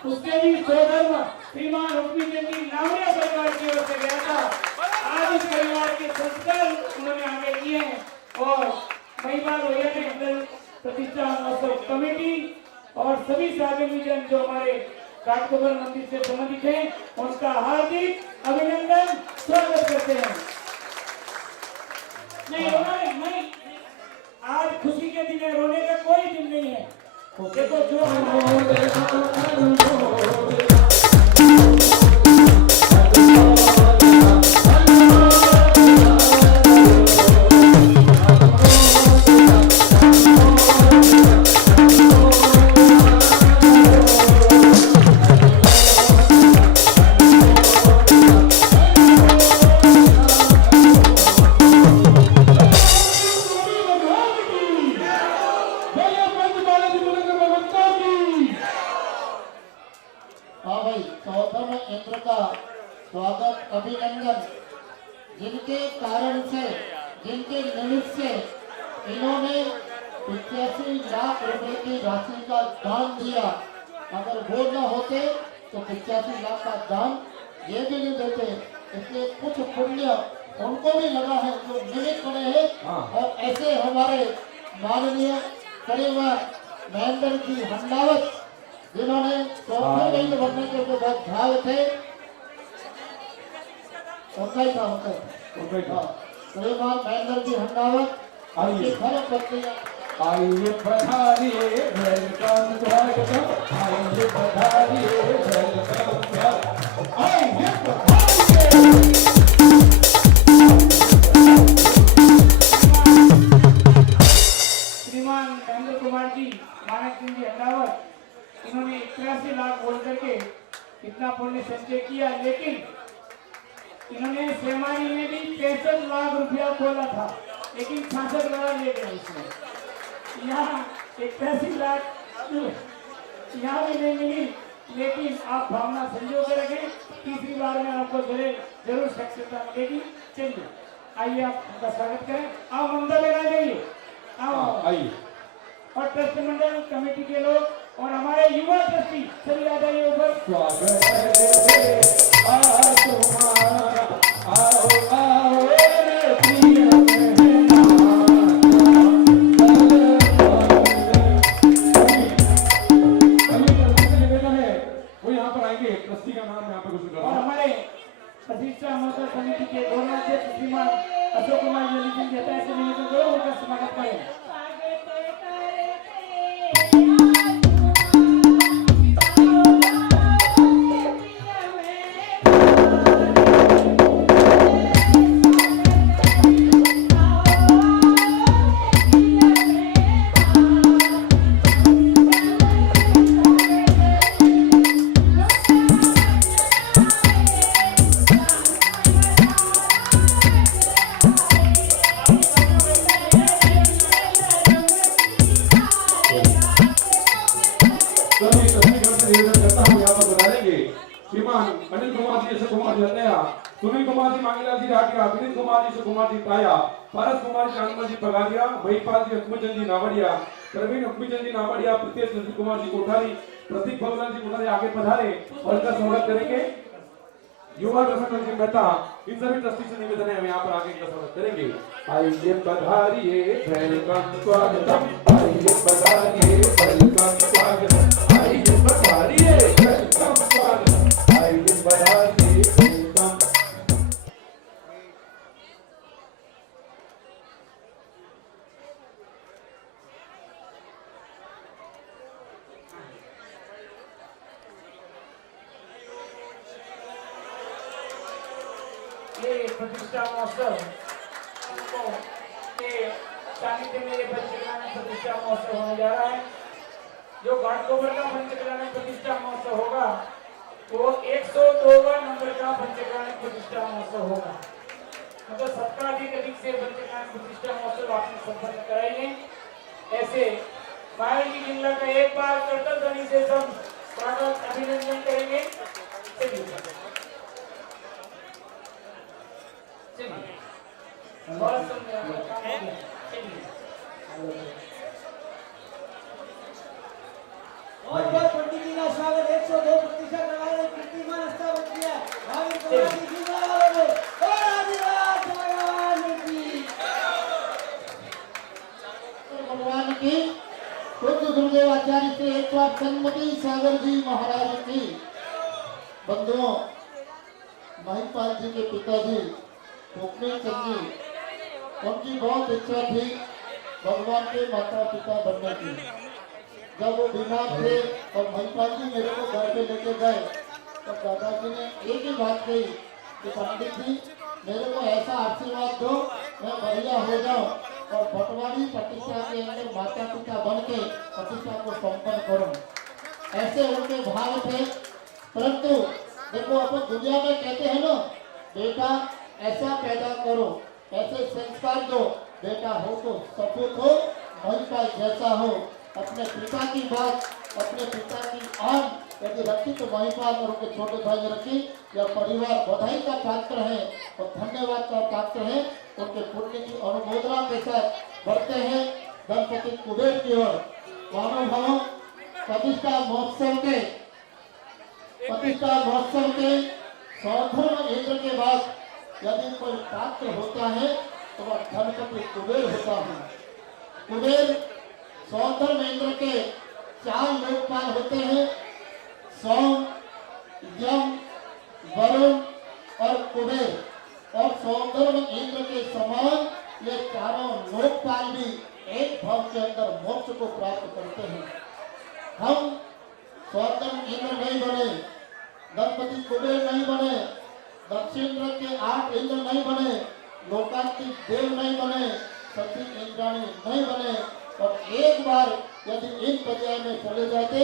उसके भी सोधर्म श्रीमान हुक्मी चंद जी नावड़िया परिवार की ओर से गया था। आज इस परिवार के संस्कार उन्होंने आगे किए हैं और महिपाल भैया ने दल प्रतिष्ठा महोत्सव कमेटी और सभी सार्वजनिक जन जो हमारे काटकोबर मंदिर से संबंधित हैं उनका हार्दिक अभिनंदन स्वागत करते हैं। नहीं नहीं, आज खुशी के दिन है, रोने का कोई दिन नहीं है। देखो जो स्वागत अभिनंदन जिनके कारण से जिनके निमित्त से इन्होंने 85 लाख रुपए की राशि का दान दिया। अगर वो न होते तो 85 लाख का दान ये भी नहीं देते। इसलिए कुछ पुण्य उनको भी लगा है जो निमित्त बने हैं। और ऐसे हमारे माननीय परिवार महेंद्र जी हंडावत जिन्होंने चौथे बनने के बहुत भाव थे उनका ही काम होता श्रीमान महेंद्र जी हंडावत आइए घर पत्नियां आइए पधारिए वेलकम स्वागतम आइए पधारिए वेलकम स्वागतम आइए पधारिए। श्रीमान महेंद्र कुमार जी मानक सिंह जी हंडावत इन्होंने 81 लाख बोल करके इतना पुण्य संचय किया, लेकिन इन्होंने सेमानी में भी 63 लाख रुपया खोला था, लेकिन 66 लाख ले गए इसमें। यहाँ 81 लाख यहाँ भी नहीं मिली, लेकिन आप भावना संजो के रखें, तीसरी बार में आपको जरूर सक्षमता मिलेगी। चलिए आइए आप उनका स्वागत करें। आओ ममता लगा जाइए, आओ आइए। और ट्रस्ट मंडल कमेटी के लोग और हमारे युवा ट्रस्टी सभी आ जाइए ऊपर। स्वागत है आज तुम्हारा, आओ आओ रे प्रिय मेहमान। प्रतिष्ठा महोत्सव समिति के गौरवाध्यक्ष श्रीमान अशोक कुमार जी लिखित देता है, निवेदन करो उनका स्वागत करें। श्रीमान अनिल कुमार जी अशोक कुमार जी हत्या, सुनील कुमार जी मांगीलाल जी राठिया, विनीत कुमार जी कुमार जी ताया, पारस कुमार जी चांदमल जी पगारिया, महिपाल जी अकमचंद जी नावड़िया, प्रवीण अकमचंद जी नावड़िया, प्रीतेश नंद कुमार जी कोठारी, प्रतीक भगवान जी कोठारी आगे पधारे और इनका स्वागत करेंगे। युवा प्रसन्न जी मेहता, इन सभी ट्रस्टी से निवेदन है हम यहाँ पर आगे इनका स्वागत करेंगे। आइए पधारिए, वेलकम स्वागतम, आइए पधारिए, वेलकम स्वागतम, आइए पधारिए, वेलकम स्वागतम, आइए पधारिए, वेलकम। ये प्रतिष्ठा महोत्सव के सानिध्य में ये पंचकल्याण प्रतिष्ठा महोत्सव होने जा रहा है। जो घाटकोपर का पंचकल्याण प्रतिष्ठा महोत्सव होगा वो 102वां नंबर का पंचकल्याण प्रतिष्ठा महोत्सव होगा। मतलब 70 से पंचकल्याण प्रतिष्ठा महोत्सव आपने संपन्न कराएंगे। ऐसे पायल की जिला का एक बार करतल ध्वनि से सब स्वागत अभिनंदन करेंगे। चलिए बहुत पंडित जी का स्वागत 102 प्रतिशत लगाए कीर्तिमान स्थापित किया। भगवान की पूज्य गुरुदेव आचार्य श्री एक बार सन्मति सागर जी महाराज की बंधुओं, महिपाल जी के पिताजी भूपेंद्र चंद जी, उनकी बहुत इच्छा थी भगवान के माता पिता बनने की। जब वो बीमार थे और महिपाल जी मेरे को घर पे लेके गए तब दादाजी ने एक ही बात कही कि पंडित जी मेरे को ऐसा आशीर्वाद दो मैं बढ़िया हो जाऊं और भटवाड़ी प्रतिष्ठा के अंदर माता पिता बन के प्रतिष्ठा को संपन्न करूं। ऐसे उनके भाव थे। परंतु देखो अपन दुनिया में कहते हैं ना, बेटा ऐसा पैदा करो, ऐसे संस्कार दो, बेटा हो तो सपूत हो, महिपाल जैसा हो। अपने पिता की बात, अपने पिता की आन यदि रखी तो महिपाल और उनके छोटे भाई रखी। यह परिवार बधाई का पात्र है और धन्यवाद का पात्र है। उनके पुण्य की अनुमोदना के साथ बढ़ते हैं गणपति कुबेर की ओर। महानुभावों, प्रतिष्ठा महोत्सव के सौधर्म इंद्र के बाद यदि कोई पात्र होता है तो वह गणपति कुबेर होता है। कुबेर सौधर्म इंद्र के 4 लोकपाल होते हैं, सोम, यम, वरुण और कुबेर। और सौधर्म इंद्र के समान ये चारों लोकपाल भी एक भाव के अंदर मोक्ष को प्राप्त करते हैं। हम सौधर्म इंद्र नहीं बने, गणपति कुबेर नहीं बने, दक्षिण के 8 इंद्र नहीं बने, लोकांतिक देव नहीं बने, सती इंद्राणी नहीं बने। और एक बार यदि इन पर्याय में चले जाते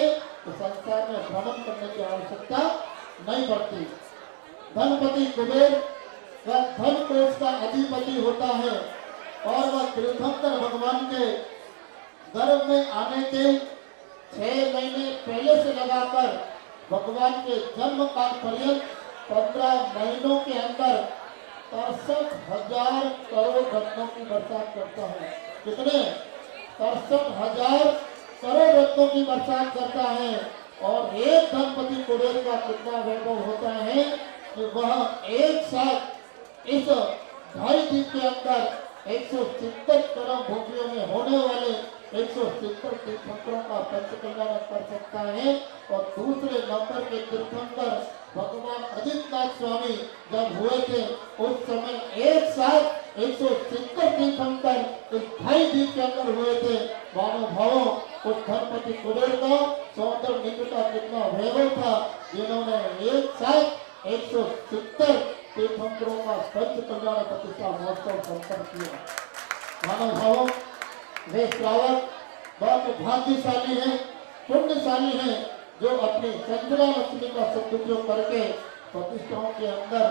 तो संसार में भ्रमण करने की आवश्यकता नहीं पड़ती। धनपति कुबेर वह धन कोष का अधिपति होता है और वह तीर्थंकर भगवान के गर्भ में आने के 6 महीने पहले से लगाकर भगवान के जन्म काल पर्यंत 15 महीनों के अंदर 63,000 करोड़ रत्नों की बरसात करता है। कितने? 63,000 करोड़ रत्नों की बरसात करता है। और एक धनपति कुबेर का कितना वैभव होता है कि वह एक साथ इस 2.5 दिन के अंदर 170 करोड़ भूमियों में होने वाले 170 तीर्थंकरों का पंचकल्याण कर सकता है। और दूसरे नंबर के तीर्थंकर भगवान अजितनाथ स्वामी जब हुए थे उस समय एक साथ 170 तीर्थंकर इस ढाई द्वीप के अंदर हुए थे। महानुभावों उस धनपति कुबेर का सौंदर्य मित्र का कितना वैभव था, जिन्होंने एक साथ 170 तीर्थंकरों का पंच कल्याण प्रतिष्ठा महोत्सव संपन्न किया। महानुभावों वे श्रावक बहुत भाग्यशाली हैं, पुण्यशाली हैं, जो अपनी चंद्रा लक्ष्मी का सदुपयोग करके प्रतिष्ठाओं के अंदर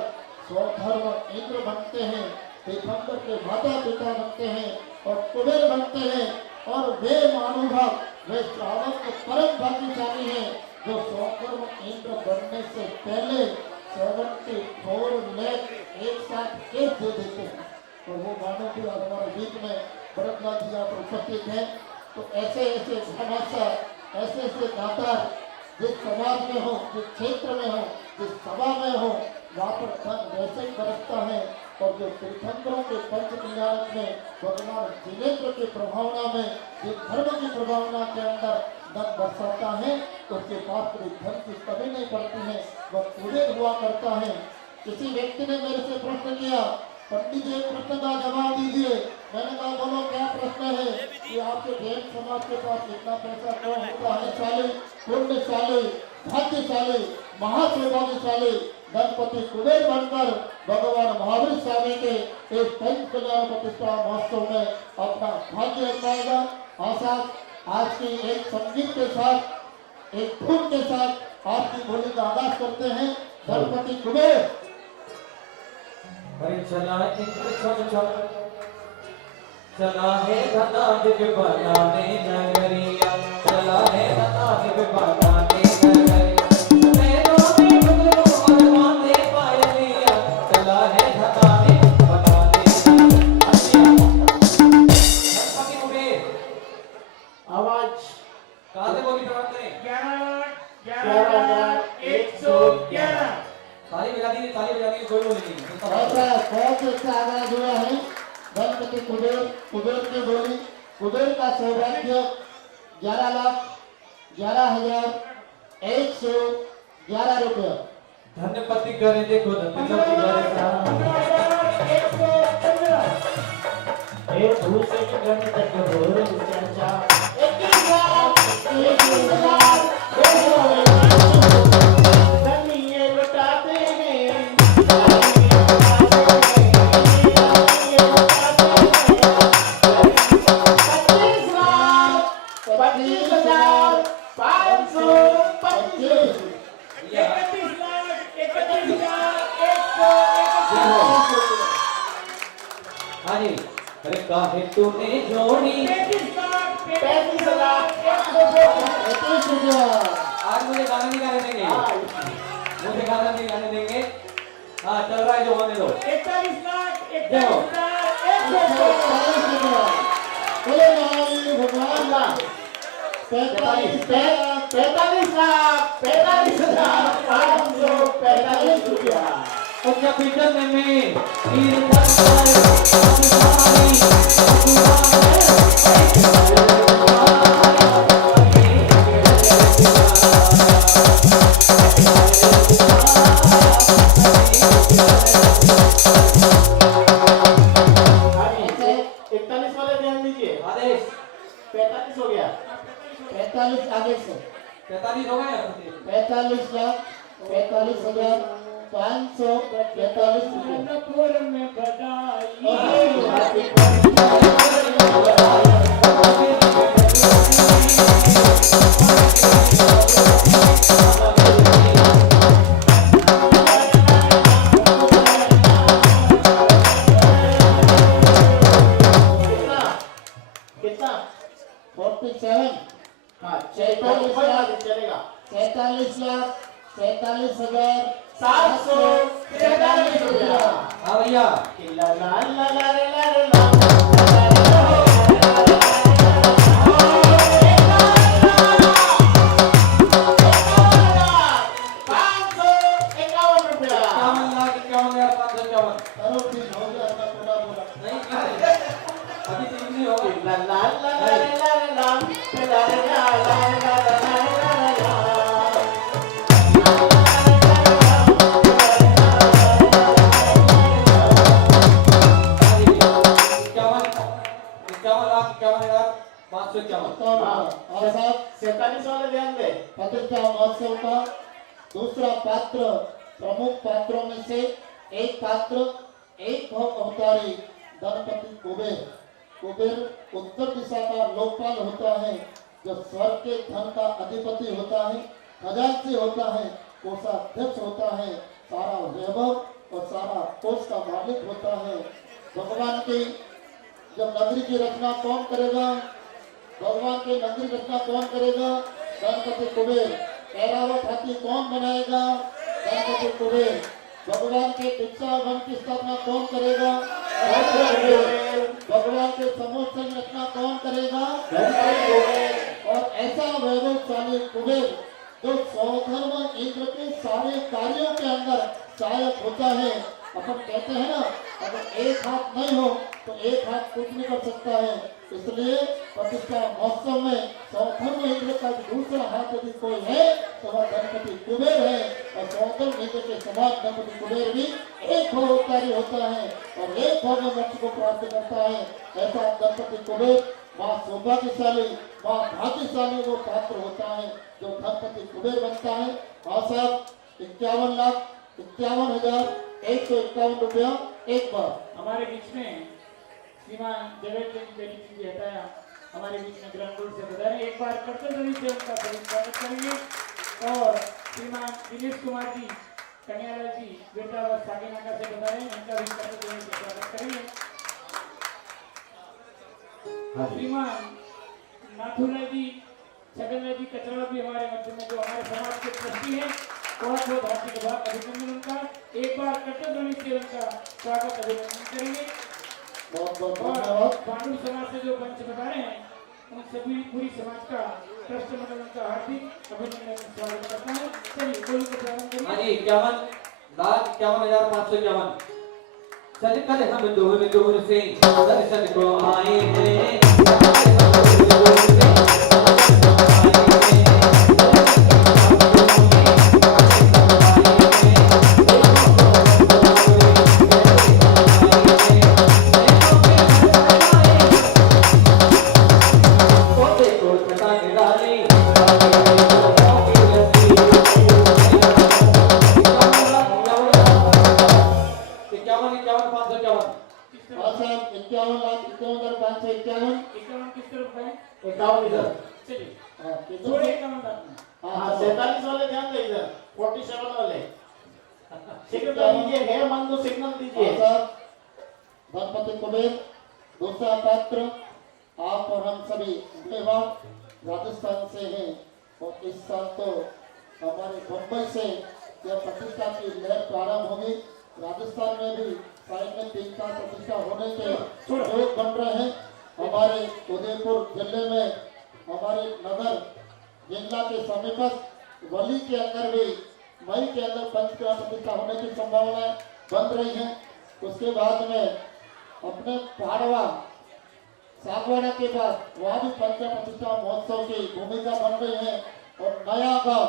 स्वधर्म इंद्र बनते हैं, तीर्थंकर के माता पिता बनते हैं और कुबेर बनते हैं। और वे महानुभाव वे श्रावक के परम भाग्यशाली हैं, जो स्वधर्म इंद्र बनने से पहले 74 लाख एक साथ केस दे देते हैं। और वो मानव भी हमारे बीच में भरतलाल जी यहाँ पर उपस्थित हैं। तो ऐसे ऐसे धनाशा, ऐसे ऐसे दातार जिस समाज में हो, जिस क्षेत्र में हो, जिस सभा में हो, वहाँ पर धन वैसे ही बरसता है। और जो तीर्थंकरों के पंच कल्याण में भगवान जिनेन्द्र की प्रभावना में, जिस धर्म की प्रभावना के अंदर धन बरसाता है, तो उसके पास कोई धन की कमी नहीं पड़ती है, वह कुबेर हुआ करता है। किसी व्यक्ति ने मेरे से प्रश्न किया, पंडित जी एक प्रश्न का जवाब दीजिए। मैंने कहा बोलो क्या प्रश्न है कि आपके जैन समाज के पास इतना पैसा क्यों होता है? शाली, पुण्यशाली, भाग्यशाली, महासौभाग्यशाली गणपति कुबेर बनकर भगवान महावीर स्वामी के इस पंच कल्याण प्रतिष्ठा महोत्सव में अपना भाग्य अजमाएगा। आशा आज की एक संगीत के साथ, एक धुन के साथ आपकी बोली का आगाज करते हैं। गणपति कुबेर अरे चला इंद्र छम छम, चला है धनाधिप बनाने नगरिया, चला है धनाधिप बनाने नगरिया, नैनों में घुंघरू और बांधे पायलिया, चला है धनाधिप बनाने नगरिया। गणपति कुबेर आवाज कहाँ से बोली प्राप्त करें? 11,111 ताली बजा दी, ताली बजा दी, कोई बोली नहीं। ऐसा बहुत अच्छा आगाज हुआ है। गणपति कुबेर, कुबेर की बोली, कुबेर का सौभाग्य 11,11,111 रुपया। धनपति करे देखो धनपति बरसा, एक दूसरे के घर में तक बोल चर्चा 21 लाख 21 लाख धनिये लुटाते हैं, हाँ जी। अरे काहे तूने जोड़ी 35 लाख 21 रुपया। आज मुझे गाना नहीं गाने देंगे, मुझे गाना नहीं गाने देंगे। हाँ चल रहा है जो होने दो। 41 लाख देखो 41 रुपया। बोले महावीर भगवान का 45 लाख 45,545 रुपया। तो कैपिटल में तीर आदेश 45 हो गया। 45 आगे से 45 हो गए। 45 लाख 45,545 रुपये। मनपुर में बधाई कितना 47 हाँ 46 लाख चलेगा 47 लाख 47,743 रुपया। हाँ भैया ला ला ला ला ला ला ला और साहब 47 वाले ध्यान दे। प्रतिष्ठा महोत्सव का दूसरा पात्र, प्रमुख पात्रों में से एक पात्र, एक भव अवतारी गणपति कुबेर। कुबेर उत्तर दिशा का लोकपाल होता है, जो स्वर्ग के धन का अधिपति होता है, खजांची होता है, कोषाध्यक्ष होता है, सारा वैभव और सारा कोष का मालिक होता है। भगवान की जब नगरी की रचना कौन करेगा? भगवान की नगरी रचना कौन करेगा? गणपति कुबेर। ऐरावत हाथी कौन बनाएगा? गणपति कुबेर। भगवान के दीक्षा वन की स्थापना कौन करेगा? गणपति कुबेर। भगवान के समूह संरचना कौन करेगा? गणपति कुबेर। और ऐसा वैभवशाली कुबेर जो स्वधर्म इंद्र के सारे कार्यों के अंदर सहायक होता है। अपन कहते हैं ना, अगर एक हाथ नहीं हो तो एक हाथ कुछ नहीं कर सकता है। इसलिए प्रतिष्ठा महोत्सव में स्वधर्म इंद्र का दूसरा हाथ यदि कोई है तो वह गणपति कुबेर है। और स्वधर्म इंद्र के समान गणपति कुबेर भी एक भवतारी होता है और एक भव में मोक्ष को प्राप्त करता है। ऐसा गणपति कुबेर माँ सौभाग्यशाली, माँ भाग्यशाली वो पात्र होता है जो गणपति कुबेर बनता है। हाँ साहब, 51,51,151 रुपया एक बार। हमारे बीच में श्रीमान जवेद जी हटाया हमारे बीच में ग्राउंड रूट से बता रहे, एक बार कर्तव्य से उनका स्वागत करेंगे। और श्रीमान दिनेश कुमार जी कन्याला जी बेटा व सागिनाका से बता रहे हैं, इनका भी कर्तव्य से स्वागत करेंगे। श्रीमान नाथुला जी, छगनला जी कचरा भी हमारे मध्य में, जो हमारे समाज के ट्रस्टी हैं, बहुत बहुत हार्दिक अभिनंदन उनका। एक बार कर्तव्य से उनका स्वागत अभिनंदन करेंगे। बहुत बहुत और धन्यवाद। पांडु समाज से जो मंच बता रहे हैं, उन सभी पूरी समाज का ट्रस्ट मंडल का हार्दिक अभिनंदन स्वागत करता है। चलिए कोई को प्रारंभ करिए। हाँ जी, 51,51,551। चल कर हम दूर दूर से दर्शन को आए हैं। हाँ साहब, 51,51,551। एकावन किस तरफ है? 51 इधर। चलिए हाँ, किधर थोड़े से? एकावन बात में। हाँ 47 वाले ध्यान दे इधर। 47 वाले सिग्नल दीजिए, है मन तो सिग्नल दीजिए। हाँ साहब, गणपति कुबेर दूसरा पात्र। आप और हम सभी मेवाड़ राजस्थान से हैं और इस साल तो हमारे मुंबई से यह प्रतिष्ठा की लहर प्रारंभ होगी। राजस्थान में भी साइड में 3-4 प्रतिष्ठा होने के योग बन रहे हैं। हमारे उदयपुर जिले में, हमारे नगर जिला के समीपस्थ वली के अंदर भी मई के अंदर पंचकला प्रतिष्ठा होने की संभावनाएं बन रही हैं। उसके बाद में अपने पाड़वा सागवाड़ा के बाद वहाँ भी पंचकला प्रतिष्ठा महोत्सव की भूमिका बन रही है। और नया गांव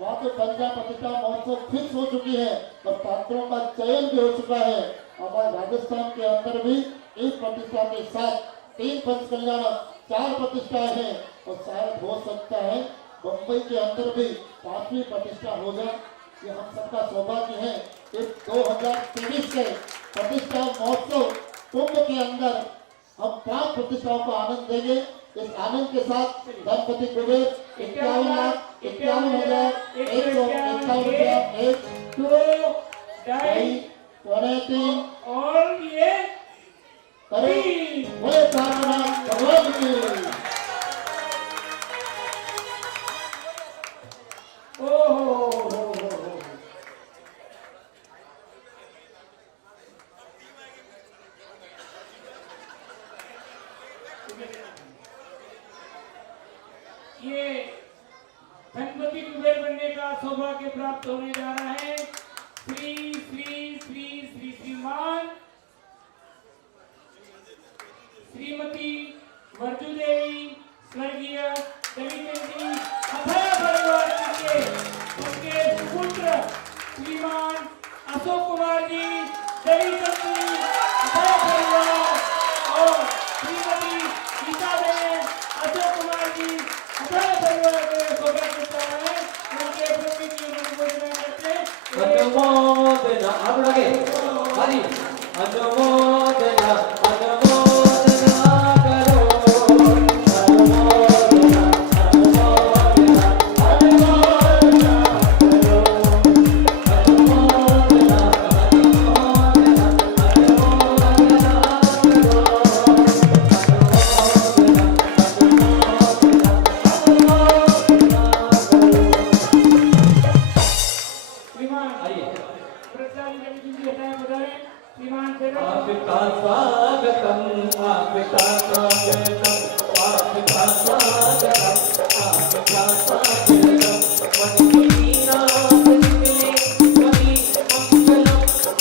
वहाँ पे पंचकला प्रतिष्ठा महोत्सव फिक्स हो चुकी है और पात्रों का चयन भी हो चुका है। हमारे राजस्थान के अंदर भी इस प्रतिष्ठा के साथ 3 पंचकल्याण 4 प्रतिष्ठाएं हैं और शायद हो सकता है मुंबई के अंदर भी 5वीं प्रतिष्ठा हो जाए। ये हम सबका सौभाग्य है। इस 2023 के प्रतिष्ठा महोत्सव कुंभ के अंदर हम 5 प्रतिष्ठाओं को आनंद देंगे। इस आनंद के साथ गणपति कुबेर 51,51,151 रुपया 1, 2, 2.5 पौने 3 और ये करें। बोले सारनाथ भगवान की। ओहो ये गणपति कुबेर बनने का सौभाग्य प्राप्त होने जा रहा है श्री श्री श्री श्री श्रीमान श्रीमती वर्जू देवी स्वर्गीय दलित जी अभय परिवार के उनके पुत्र श्रीमान अशोक कुमार जी दलित जी अभय परिवार और श्रीमती गीता बहन अशोक कुमार जी अभय अनुमोदना आप लोग आगे हरी अनुमोदना अनुमोदना करो अनुमोदना अनुमोदना अनुमोदना करो अनुमोदना आपका स्वागतम आपका स्वागतम आपका स्वागतम आपका स्वागतम मन की मीरा से निकले ध्वनि मंगलम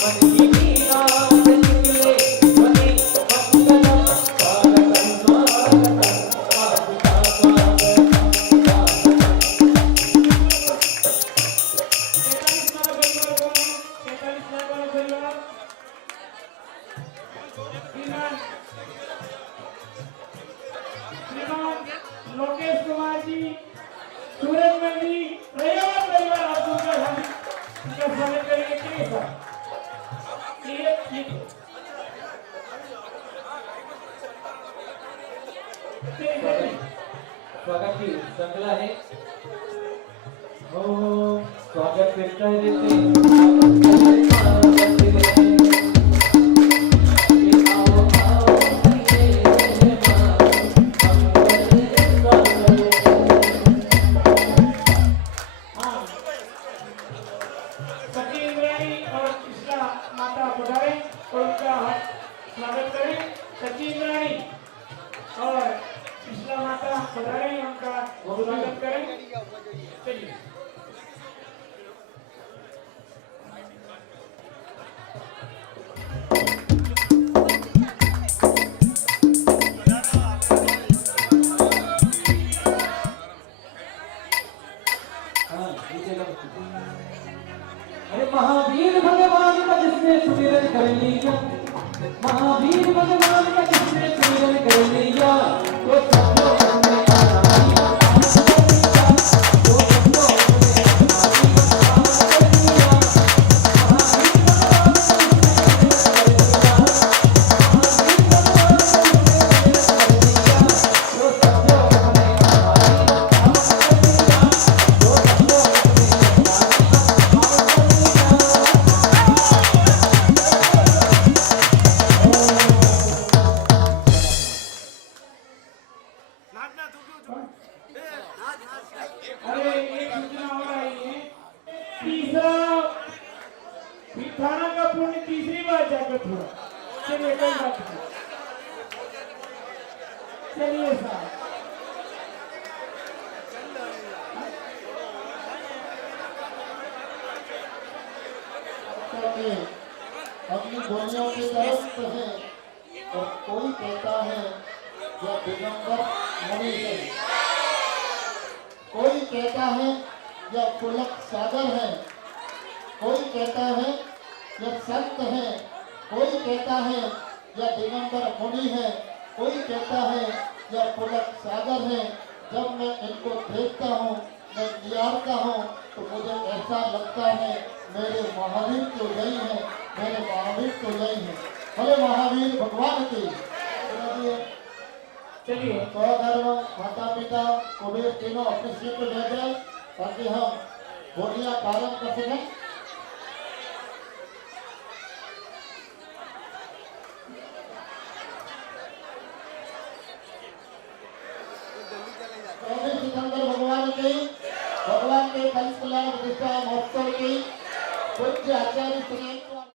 मन की मीरा से निकले ध्वनि मंगलम स्वागतम स्वागतम आपका लोकेश कुमार जी, सूरज मंडी, रैयावत परिवार आप उनका स्वागत करेंगे। प्लीज सर, स्वागत की श्रृंखला है स्वागत करते रहते स्वागत करें। सचिन रानी और पिछला माता पधारे उनका स्वागत करें। चलिए अरे महावीर भगवान का जिसने सुमिरन कर लिया महावीर भगवान का जिसने सुमिरन कर लिया तो सब लोग में आना तो सब लोग में अरे एक सूचना हो रही है। तीसरा थाना का पुण्य तीसरी बार जागृत हुआ। चलिए कोई बात नहीं। चलिए साहब अपनी गोलियों की तरफ है और कोई कहता है यह दिगंबर मुनि है, कोई कहता है यह पुलक सागर है, कोई कहता है यह संत है, कोई कहता है यह दिगंबर मुनि है, कोई कहता है यह पुलक सागर है। जब मैं इनको देखता हूँ, मैं निहारता हूँ तो मुझे ऐसा लगता है मेरे महावीर तो यही है, मेरे महावीर तो यही है। भले महावीर भगवान की चलिए स्वधर्म माता पिता कुबेर तीनों अपने सीट पर बैठ जाए ताकि हम बोलियां पालन कर सकें। सिकंदर भगवान के कलश कल्याण प्रतिष्ठा महोत्सव की पूज्य आचार्य श्री